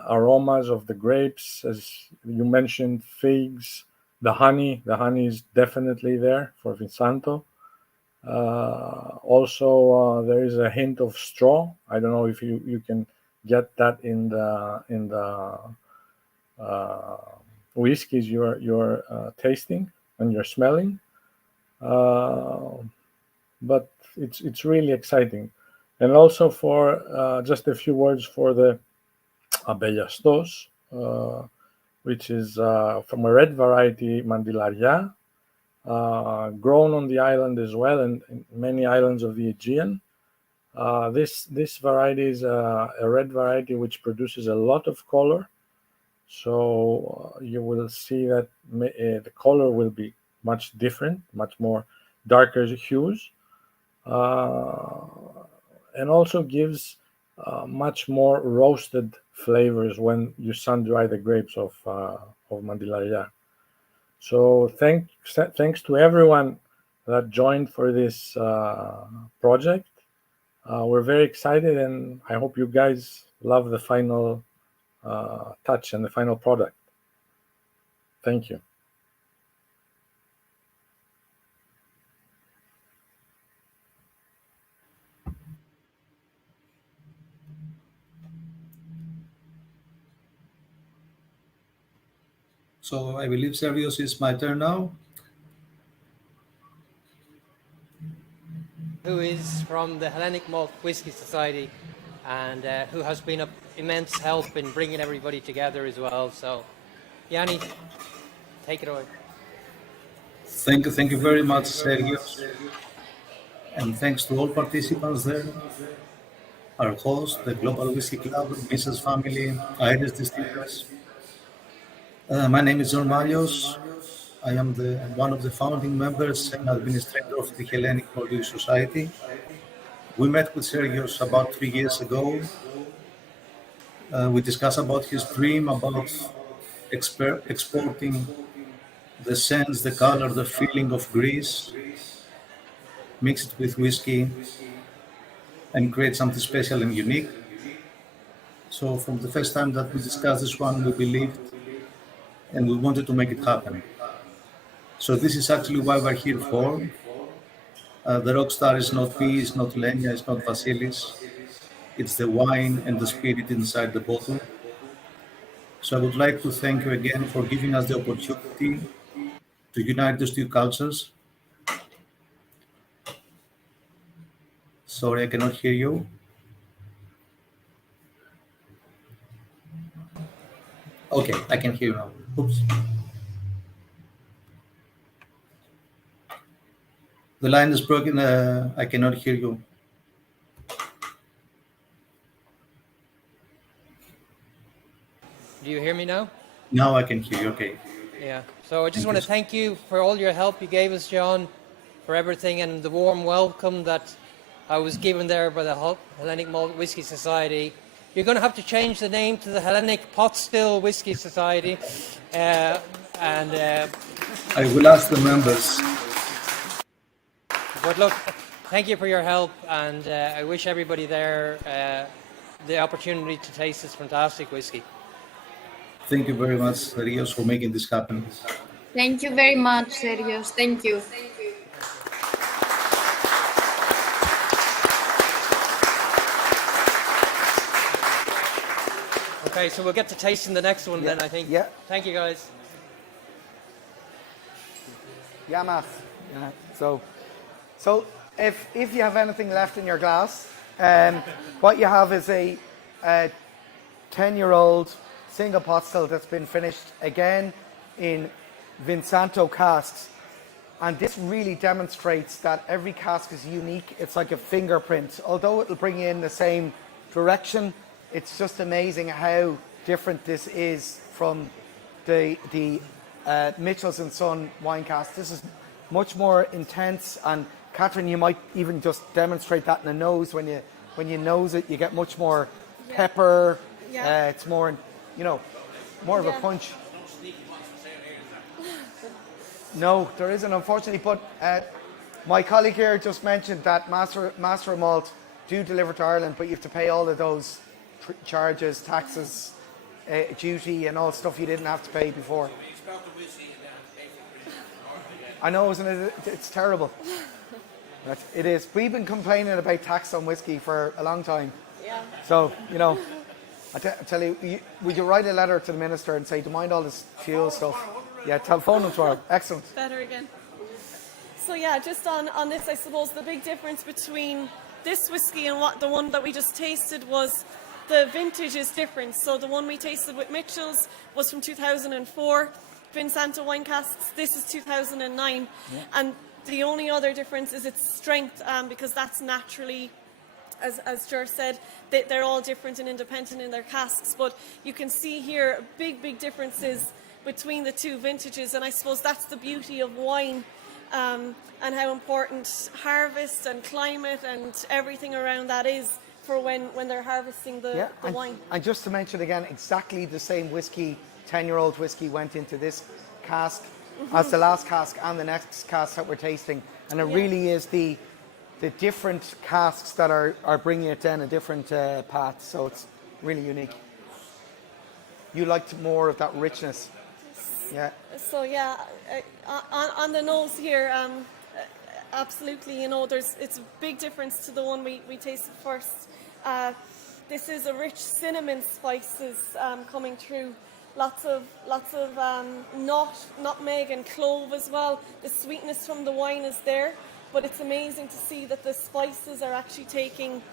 aromas of the grapes. As you mentioned, figs, the honey is definitely there for Vinsanto. Also, there is a hint of straw. I don't know if you can get that in the whiskeys you're tasting and you're smelling. But it's really exciting. And also for just a few words for the Abellastos, which is from a red variety, Mandilaria, grown on the island as well and in many islands of the Aegean. This variety is a red variety which produces a lot of color. So you will see that the color will be much different, much more darker hues, and also gives much more roasted flavors when you sun dry the grapes of Mandilaria. So thanks to everyone that joined for this project. We're very excited, and I hope you guys love the final touch and the final product. Thank you. So I believe Sergios is my turn now. Who is from the Hellenic Malt Whisky Society and who has been of immense help in bringing everybody together as well. So, Yanni, take it away. Thank you very much, Sergios. And thanks to all participants there, our host, the Global Whisky Club, Mrs. Family, Irish Distillers. My name is John Malios. I am one of the founding members and administrator of the Hellenic Malt Whisky Society. We met with Sergios about 3 years ago. We discussed about his dream about exporting the sense, the color, the feeling of Greece, mix it with whiskey, and create something special and unique. So from the first time that we discussed this one, we believed and we wanted to make it happen. So this is actually why we're here for. The rock star is not P, it's not Lenya, it's not Vasilis. It's the wine and the spirit inside the bottle. So I would like to thank you again for giving us the opportunity to unite these two cultures. Sorry, I cannot hear you. Okay, I can hear you now. Oops. The line is broken. I cannot hear you. Do you hear me now? Now I can hear you. Okay. Yeah. So I just want to thank you for all your help you gave us, John, for everything and the warm welcome that I was given there by the Hellenic Malt Whisky Society. You're going to have to change the name to the Hellenic Pot Still Whisky Society. I will ask the members. But look, thank you for your help, and I wish everybody there the opportunity to taste this fantastic whiskey. Thank you very much, Sergios, for making this happen. Thank you very much, Sergios. Thank you. Okay, so we'll get to tasting the next one then, I think. Yeah. Thank you, guys. Yamas. Yeah. So if you have anything left in your glass, what you have is a 10-year-old single pot still that's been finished again in Vinsanto casks. And this really demonstrates that every cask is unique. It's like a fingerprint. Although it'll bring you in the same direction, it's just amazing how different this is from the Mitchell's & Son wine cask. This is much more intense, and Catherine, you might even just demonstrate that in the nose. When you nose it, you get much more pepper. Yeah. It's more, more of a punch. No, there isn't, unfortunately. But my colleague here just mentioned that Master Malt do deliver to Ireland, but you have to pay all of those charges, taxes, duty, and all stuff you didn't have to pay before. I know, isn't it? It's terrible. It is. We've been complaining about tax on whiskey for a long time. Yeah. So, I tell you, would you write a letter to the minister and say, do you mind all this fuel stuff? Yeah, phone them tomorrow. Excellent. Better again. So yeah, just on this, I suppose the big difference between this whiskey and the one that we just tasted was the vintage is different. So the one we tasted with Mitchell's was from 2004. Vinsanto wine casks, this is 2009. Yeah. And the only other difference is its strength, because that's naturally, as Ger said, they're all different and independent in their casks. But you can see here big differences between the two vintages, and I suppose that's the beauty of wine, and how important harvest and climate and everything around that is for when they're harvesting the wine. And just to mention again, exactly the same whiskey, 10-year-old whiskey went into this cask. as the last cask and the next cask that we're tasting. And it really is the different casks that are bringing it down a different path. So it's really unique. You liked more of that richness. Yeah. So yeah, on the nose here, absolutely, you know, it's a big difference to the one we tasted first. This is a rich cinnamon spices coming through. Lots of nutmeg and clove as well. The sweetness from the wine is there, but it's amazing to see that the spices are actually taking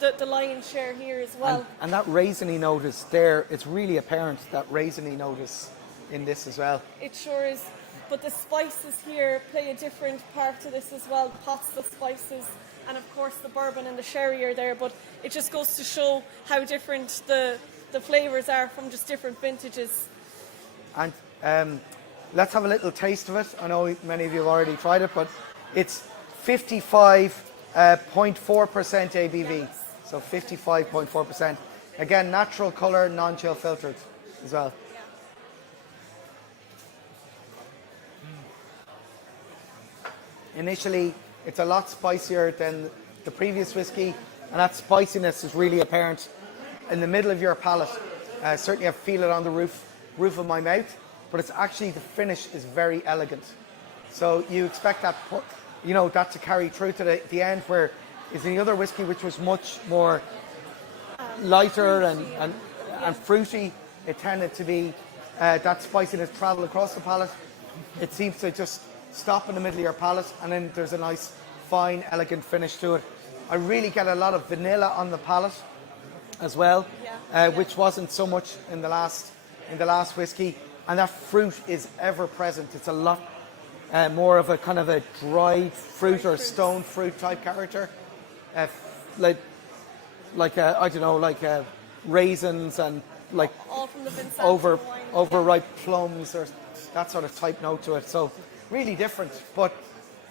the lion's share here as well. And that raisiny note is there. It's really apparent, that raisiny note is in this as well. It sure is. But the spices here play a different part to this as well. The pots, the spices, and of course the bourbon and the sherry are there. But it just goes to show how different the flavours are from just different vintages. And let's have a little taste of it. I know many of you have already tried it, but it's 55.4% ABV. Yes. So 55.4%. Again, natural colour, non-chill filtered as well. Initially, it's a lot spicier than the previous whiskey, and that spiciness is really apparent in the middle of your palate. Certainly I feel it on the roof of my mouth, but it's actually, the finish is very elegant. So you expect that, that to carry through to the end, where is the other whiskey which was much more lighter and fruity. It tended to be that spiciness travel across the palate. It seems to just stop in the middle of your palate, and then there's a nice, fine, elegant finish to it. I really get a lot of vanilla on the palate as well, which wasn't so much in the last whiskey. And that fruit is ever present. It's a lot more of a kind of a dried fruit or stone fruit type character, like raisins and like all from the Santorini wine. overripe plums or that sort of type note to it. So really different, but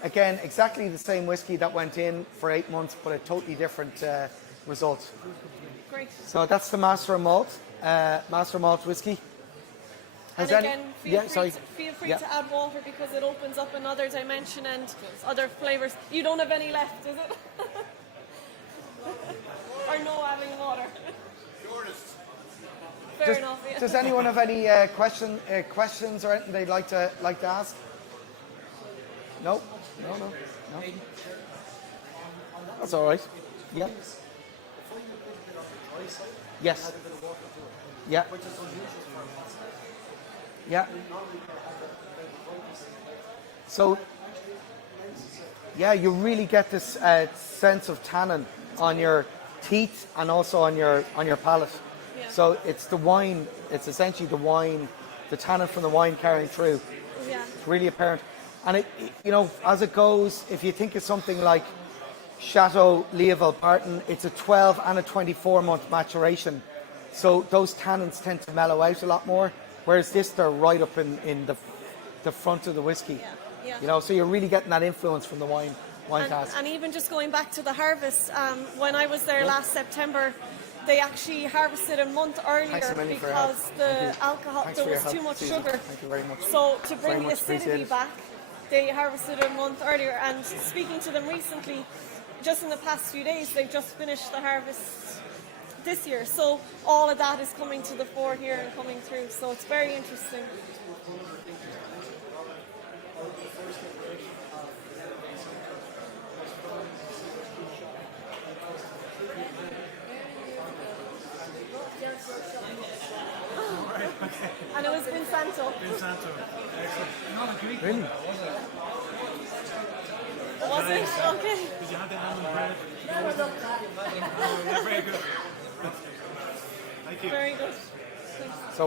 again, exactly the same whiskey that went in for 8 months, but a totally different result. Great. So that's the Master of Malt whiskey. And again, feel free to add water, because it opens up another dimension and other flavours. You don't have any left, is it? Or no having water? Fair enough. Yeah. Does anyone have any questions or anything they'd like to ask? No. That's all right. Yeah. Yes. Yeah. Yeah. So, you really get this sense of tannin on your teeth and also on your palate. Yeah. So it's the wine. It's essentially the wine, the tannin from the wine carrying through. Yeah. It's really apparent. And it, as it goes, if you think of something like Chateau Leoville Barton, it's a 12 and a 24-month maturation. So those tannins tend to mellow out a lot more, whereas this, they're right up in the front of the whiskey. Yeah. So you're really getting that influence from the wine cask. And even just going back to the harvest, when I was there last September, they actually harvested a month earlier because the alcohol, there was too much sugar. Thank you very much. So to bring the acidity back, they harvested a month earlier. And speaking to them recently, just in the past few days, they've just finished the harvest this year. So all of that is coming to the fore here and coming through. So it's very interesting. And it was Vinsanto. Not a Greek Really? one, was it? Was it? Okay. Did you have the almond bread? Very good. Thank you. Very good. So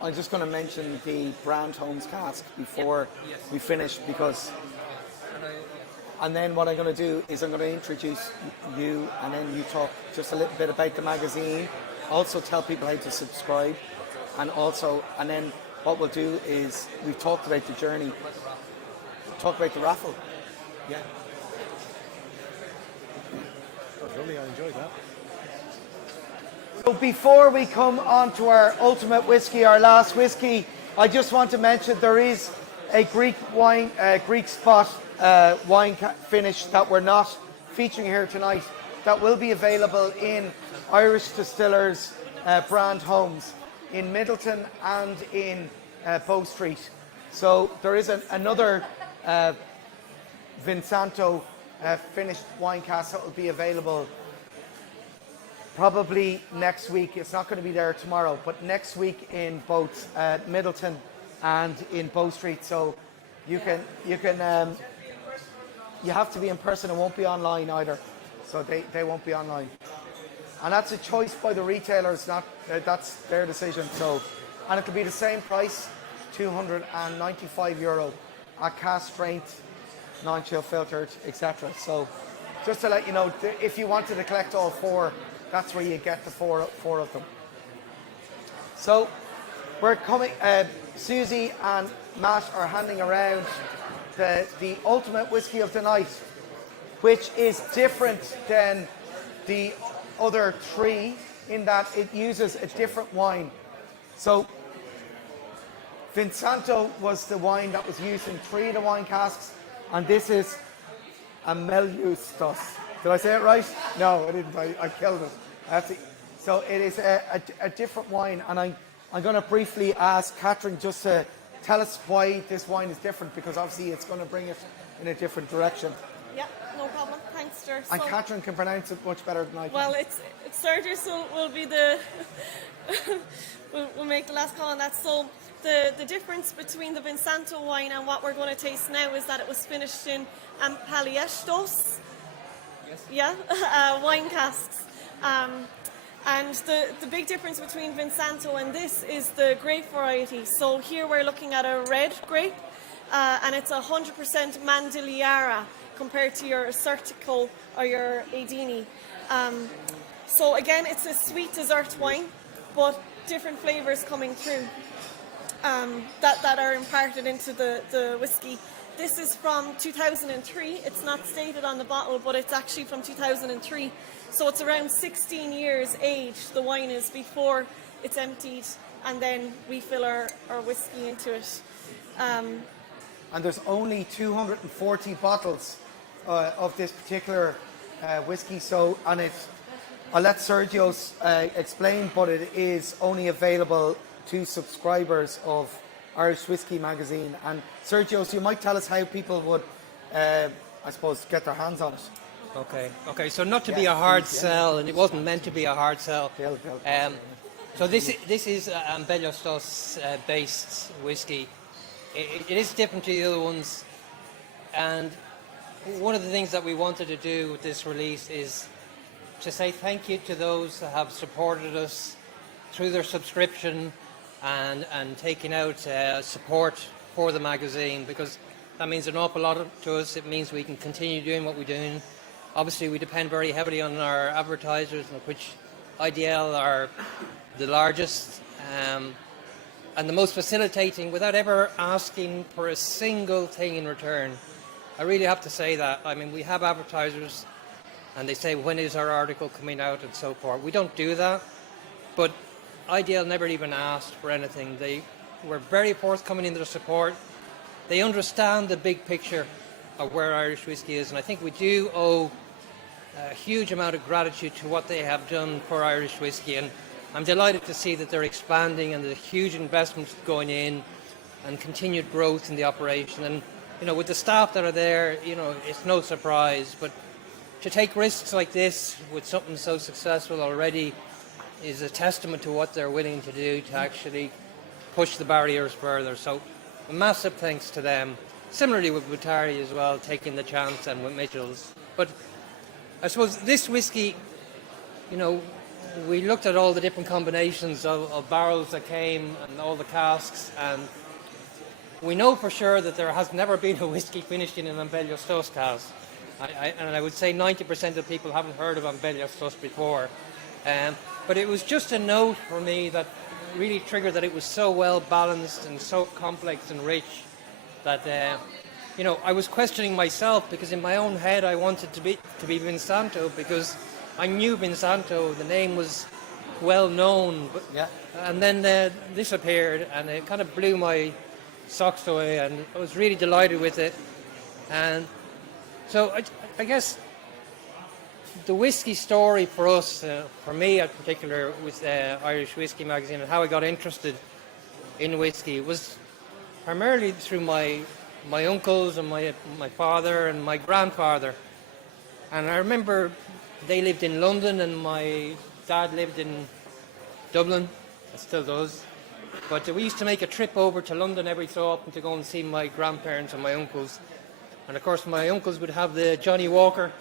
I'm just going to mention the Brand Homes cask before we finish, because, and then what I'm going to do is I'm going to introduce you, and then you talk just a little bit about the magazine, also tell people how to subscribe, and then what we'll do is, we've talked about the journey, talk about the raffle. Yeah. That was lovely, I enjoyed that. So before we come on to our ultimate whiskey, our last whiskey, I just want to mention there is a Greek wine, Greek spot finish that we're not featuring here tonight, that will be available in Irish Distillers brand homes in Middleton and in Bow Street. So there is another Vinsanto finished wine cask that will be available probably next week. It's not going to be there tomorrow, but next week in both Middleton and in Bow Street. So you have to be in person. It won't be online either. So they won't be online. And that's a choice by the retailers, not that's their decision. So, and it'll be the same price, €295 at cask strength, non-chill filtered, etc. So just to let you know, if you wanted to collect all four, that's where you get the four of them. So we're coming, Susie and Matt are handing around the ultimate whiskey of the night, which is different than the other three in that it uses a different wine. So Vinsanto was the wine that was used in 3 of the wine casks, and this is a Melliustos. Did I say it right? No, I didn't. I killed it. So it is a different wine, and I'm going to briefly ask Catherine just to tell us why this wine is different, because obviously it's going to bring it in a different direction. Yeah, no problem. Thanks, Ger. And Catherine can pronounce it much better than I can. Well, it's Sergio, so will be the we'll make the last call on that. So the difference between the Vinsanto wine and what we're going to taste now is that it was finished in Ampaliestos. Yes. Yeah, wine casks. And the big difference between Vinsanto and this is the grape variety. So here we're looking at a red grape, and it's 100% Mandigliara compared to your Certico or your Edini. So again, it's a sweet dessert wine, but different flavours coming through that are imparted into the whiskey. This is from 2003. It's not stated on the bottle, but it's actually from 2003. So it's around 16 years aged, the wine is, before it's emptied, and then we fill our whiskey into it. And there's only 240 bottles of this particular whiskey. So, and I'll let Sergio explain, but it is only available to subscribers of Irish Whiskey Magazine. And Sergio, so you might tell us how people would, I suppose, get their hands on it. Okay. So not to be a hard sell, and it wasn't meant to be a hard sell. So this is Ampaliestos based whiskey. It is different to the other ones, and one of the things that we wanted to do with this release is to say thank you to those that have supported us through their subscription and taking out support for the magazine, because that means an awful lot to us. It means we can continue doing what we're doing. Obviously, we depend very heavily on our advertisers, of which IDL are the largest and the most facilitating, without ever asking for a single thing in return. I really have to say that. I mean, we have advertisers and they say, when is our article coming out and so forth. We don't do that, but IDL never even asked for anything. They were very forthcoming in their support. They understand the big picture of where Irish whiskey is, and I think we do owe a huge amount of gratitude to what they have done for Irish whiskey, and I'm delighted to see that they're expanding and the huge investments going in and continued growth in the operation. And with the staff that are there, it's no surprise, but to take risks like this with something so successful already is a testament to what they're willing to do to actually push the barriers further. So a massive thanks to them. Similarly with Boutari as well, taking the chance, and with Mitchell's. But I suppose this whiskey, we looked at all the different combinations of barrels that came and all the casks, and we know for sure that there has never been a whiskey finished in an Ampaliestos cask. And I would say 90% of people haven't heard of Ampaliestos before. But it was just a note for me that really triggered that it was so well balanced and so complex and rich that I was questioning myself, because in my own head I wanted to be Vinsanto, because I knew Vinsanto, the name was well known, but, and then this appeared and it kind of blew my socks away, and I was really delighted with it. And so I guess the whiskey story for us, for me in particular, with Irish Whiskey Magazine and how I got interested in whiskey was primarily through my uncles and my father and my grandfather. And I remember they lived in London and my dad lived in Dublin, still does. But we used to make a trip over to London every so often to go and see my grandparents and my uncles. And of course my uncles would have the Johnny Walker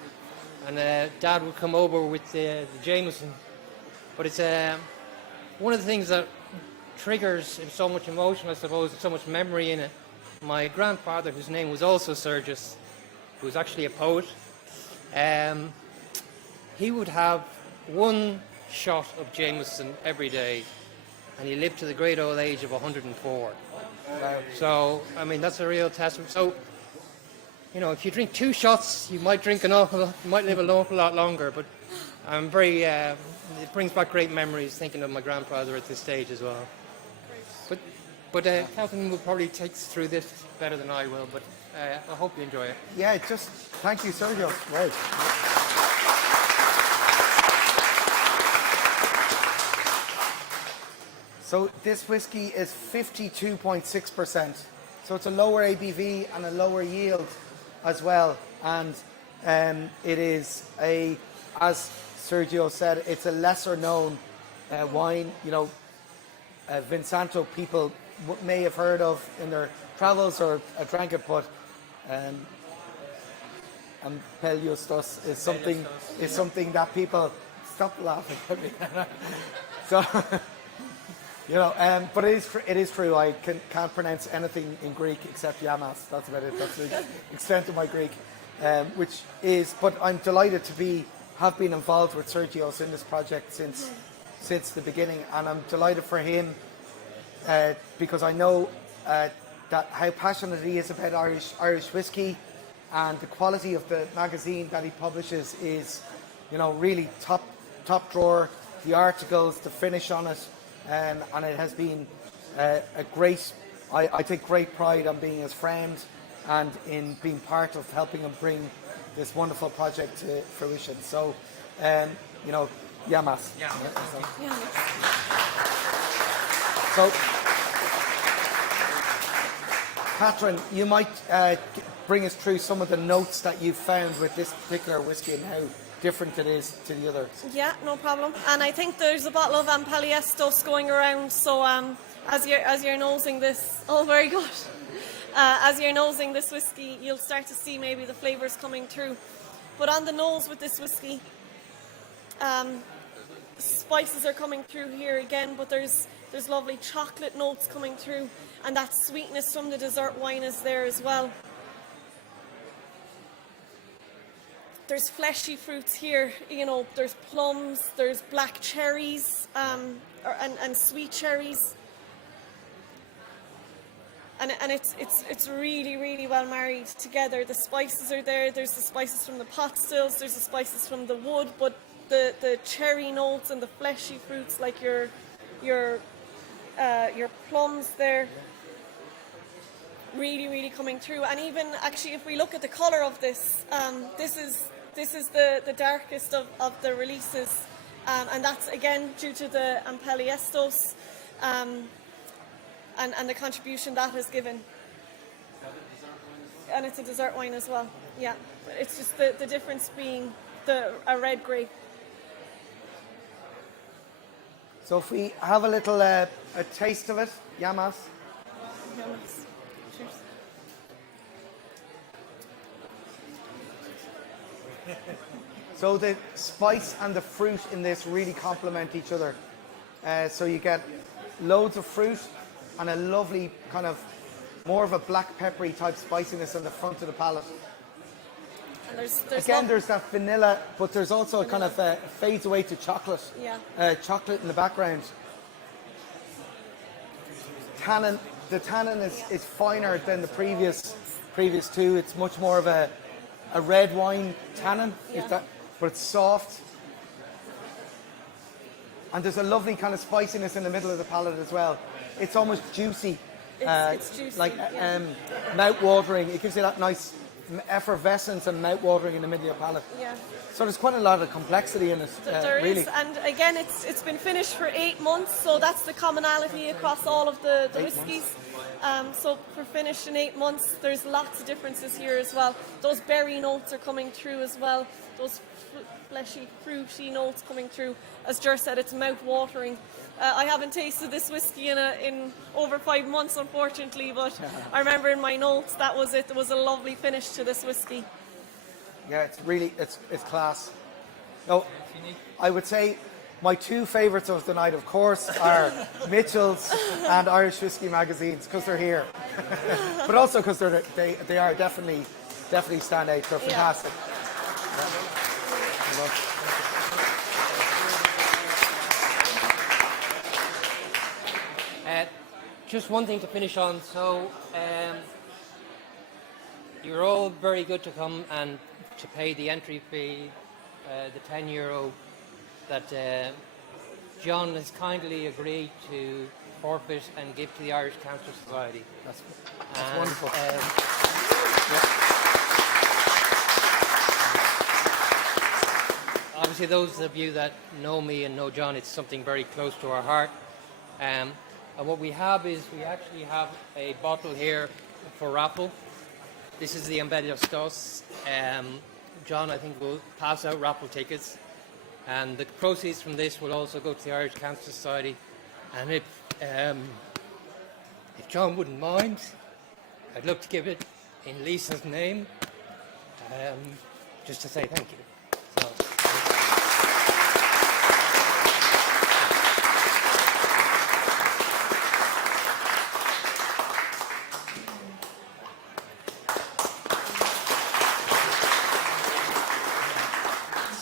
and Dad would come over with the Jameson. But it's one of the things that triggers so much emotion, I suppose, so much memory in it. My grandfather, whose name was also Sergius, who was actually a poet, he would have one shot of Jameson every day, and he lived to the great old age of 104. So, I mean, that's a real testament. So, you know, if you drink 2 shots, you might drink an awful lot, you might live an awful lot longer, but I'm very, it brings back great memories thinking of my grandfather at this stage as well. But Calvin will probably take us through this better than I will, but I hope you enjoy it. Yeah, just thank you, Sergio. Right. So this whiskey is 52.6%. So it's a lower ABV and a lower yield as well. And it is as Sergio said, it's a lesser known wine. You know, Vinsanto people may have heard of in their travels or drank it, but Ampeliustos is something that people stop laughing at me. So, you know, but it is true. I can't pronounce anything in Greek except Yamas. That's about it. That's the extent of my Greek, But I'm delighted to have been involved with Sergio's in this project since the beginning, and I'm delighted for him. Because I know that how passionate he is about Irish whiskey, and the quality of the magazine that he publishes is, you know, really top drawer. The articles, the finish on it, and it has been a great. I take great pride on being his friend and in being part of helping him bring this wonderful project to fruition. So, you know, Yamas. Yeah. So, Catherine, you might bring us through some of the notes that you've found with this particular whiskey and how different it is to the others. Yeah, no problem. And I think there's a bottle of Ampeliestos going around, so as you're nosing this, oh, very good. As you're nosing this whiskey, you'll start to see maybe the flavours coming through. But on the nose with this whiskey, spices are coming through here again, but there's lovely chocolate notes coming through, and that sweetness from the dessert wine is there as well. There's fleshy fruits here, you know, there's plums, there's black cherries, and sweet cherries. And it's really, really well married together. The spices are there, there's the spices from the pot stills, there's the spices from the wood, but the cherry notes and the fleshy fruits like your plums there, really, really coming through. And even actually, if we look at the colour of this, this is the darkest of the releases, and that's again due to the Ampeliestos and the contribution that has given. And it's a dessert wine as well. Yeah, it's just the difference being a red grape. So if we have a little a taste of it, Yamas. Cheers. So the spice and the fruit in this really complement each other. So you get loads of fruit and a lovely kind of more of a black peppery type spiciness on the front of the palate. And there's that vanilla, but there's also a kind of fades away to chocolate. Yeah. Chocolate in the background. The tannin is finer than the previous two. It's much more of a red wine tannin, yeah. But it's soft. And there's a lovely kind of spiciness in the middle of the palate as well. It's almost juicy It's juicy. like yeah. mouth-watering. It gives you that nice effervescence and mouth-watering in the middle of your palate. Yeah. So there's quite a lot of complexity in it, There is, really. and again, it's been finished for 8 months, so that's the commonality across all of the whiskies. So for finished in 8 months, there's lots of differences here as well. Those berry notes are coming through as well. Those fleshy, fruity notes coming through. As Ger said, it's mouth-watering. I haven't tasted this whiskey in over 5 months, unfortunately, but I remember in my notes that was it. There was a lovely finish to this whiskey. Yeah, it's really, it's class. No, I would say my 2 favourites of the night, of course, are Mitchell's and Irish Whiskey magazines, because they're here. But also because they are definitely standouts. They're fantastic. Just one thing to finish on. So you're all very good to come and to pay the entry fee, the €10 that John has kindly agreed to forfeit and give to the Irish Cancer Society. That's wonderful. Obviously, those of you that know me and know John, it's something very close to our heart. And what we have is we actually have a bottle here for raffle. This is the Embellish Dos. John, I think, will pass out raffle tickets. And the proceeds from this will also go to the Irish Cancer Society. And if John wouldn't mind, I'd love to give it in Lisa's name, just to say thank you. So,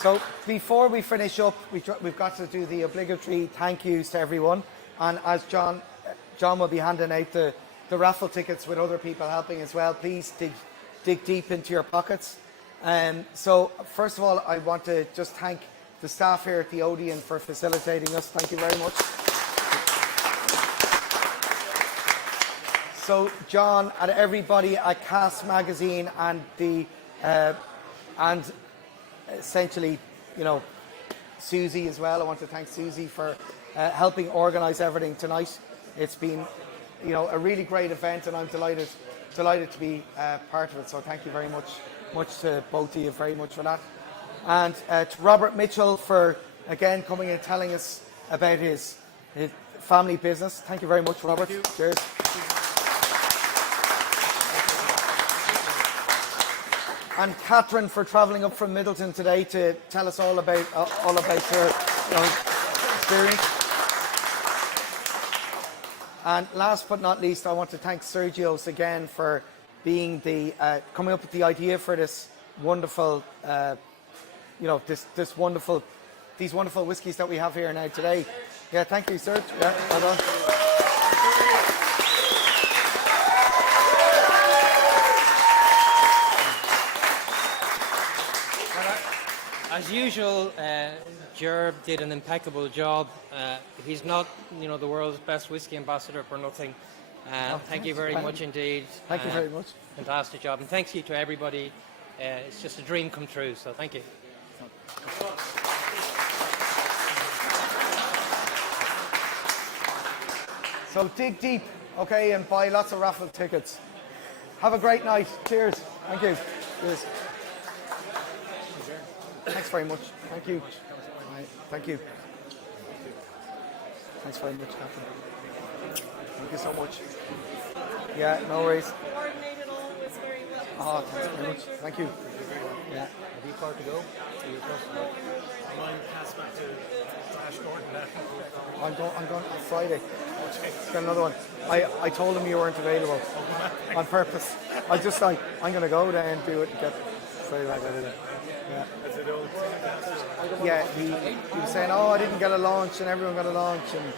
So before we finish up, we've got to do the obligatory thank yous to everyone. And as John will be handing out the raffle tickets with other people helping as well, please dig deep into your pockets. So first of all, I want to just thank the staff here at the Odeon for facilitating us. Thank you very much. So John and everybody at Casks magazine and essentially, Susie as well. I want to thank Susie for helping organise everything tonight. It's been, a really great event, and I'm delighted to be part of it. So thank you very much to both of you very much for that. And to Robert Mitchell for again coming and telling us about his family business. Thank you very much, Robert. Cheers. And Catherine for travelling up from Middleton today to tell us all about your experience. And last but not least, I want to thank Sergio's again for being coming up with the idea for this wonderful, these wonderful whiskies that we have here now today. Yeah, thank you, Serge. Yeah, well done. as usual, Gerb did an impeccable job. He's not, the world's best whiskey ambassador for nothing. Thank you very much indeed. Thank you very much. Fantastic job. And thanks you to everybody. It's just a dream come true, so thank you. So dig deep, okay, and buy lots of raffle tickets. Have a great night. Cheers. Thank you. Cheers. Thanks very much. Thank you. Right. Thank you. Thanks very much, Captain. Thank you so much. Yeah, no worries. Coordinated always very well. Oh, thanks very much. Thank you. Yeah. Have you far to go? I'm going on Friday. It's got another one. I told him you weren't available on purpose. I'm going to go there and do it and get straight back at it. Yeah. Yeah, he was saying, I didn't get a launch and everyone got a launch. And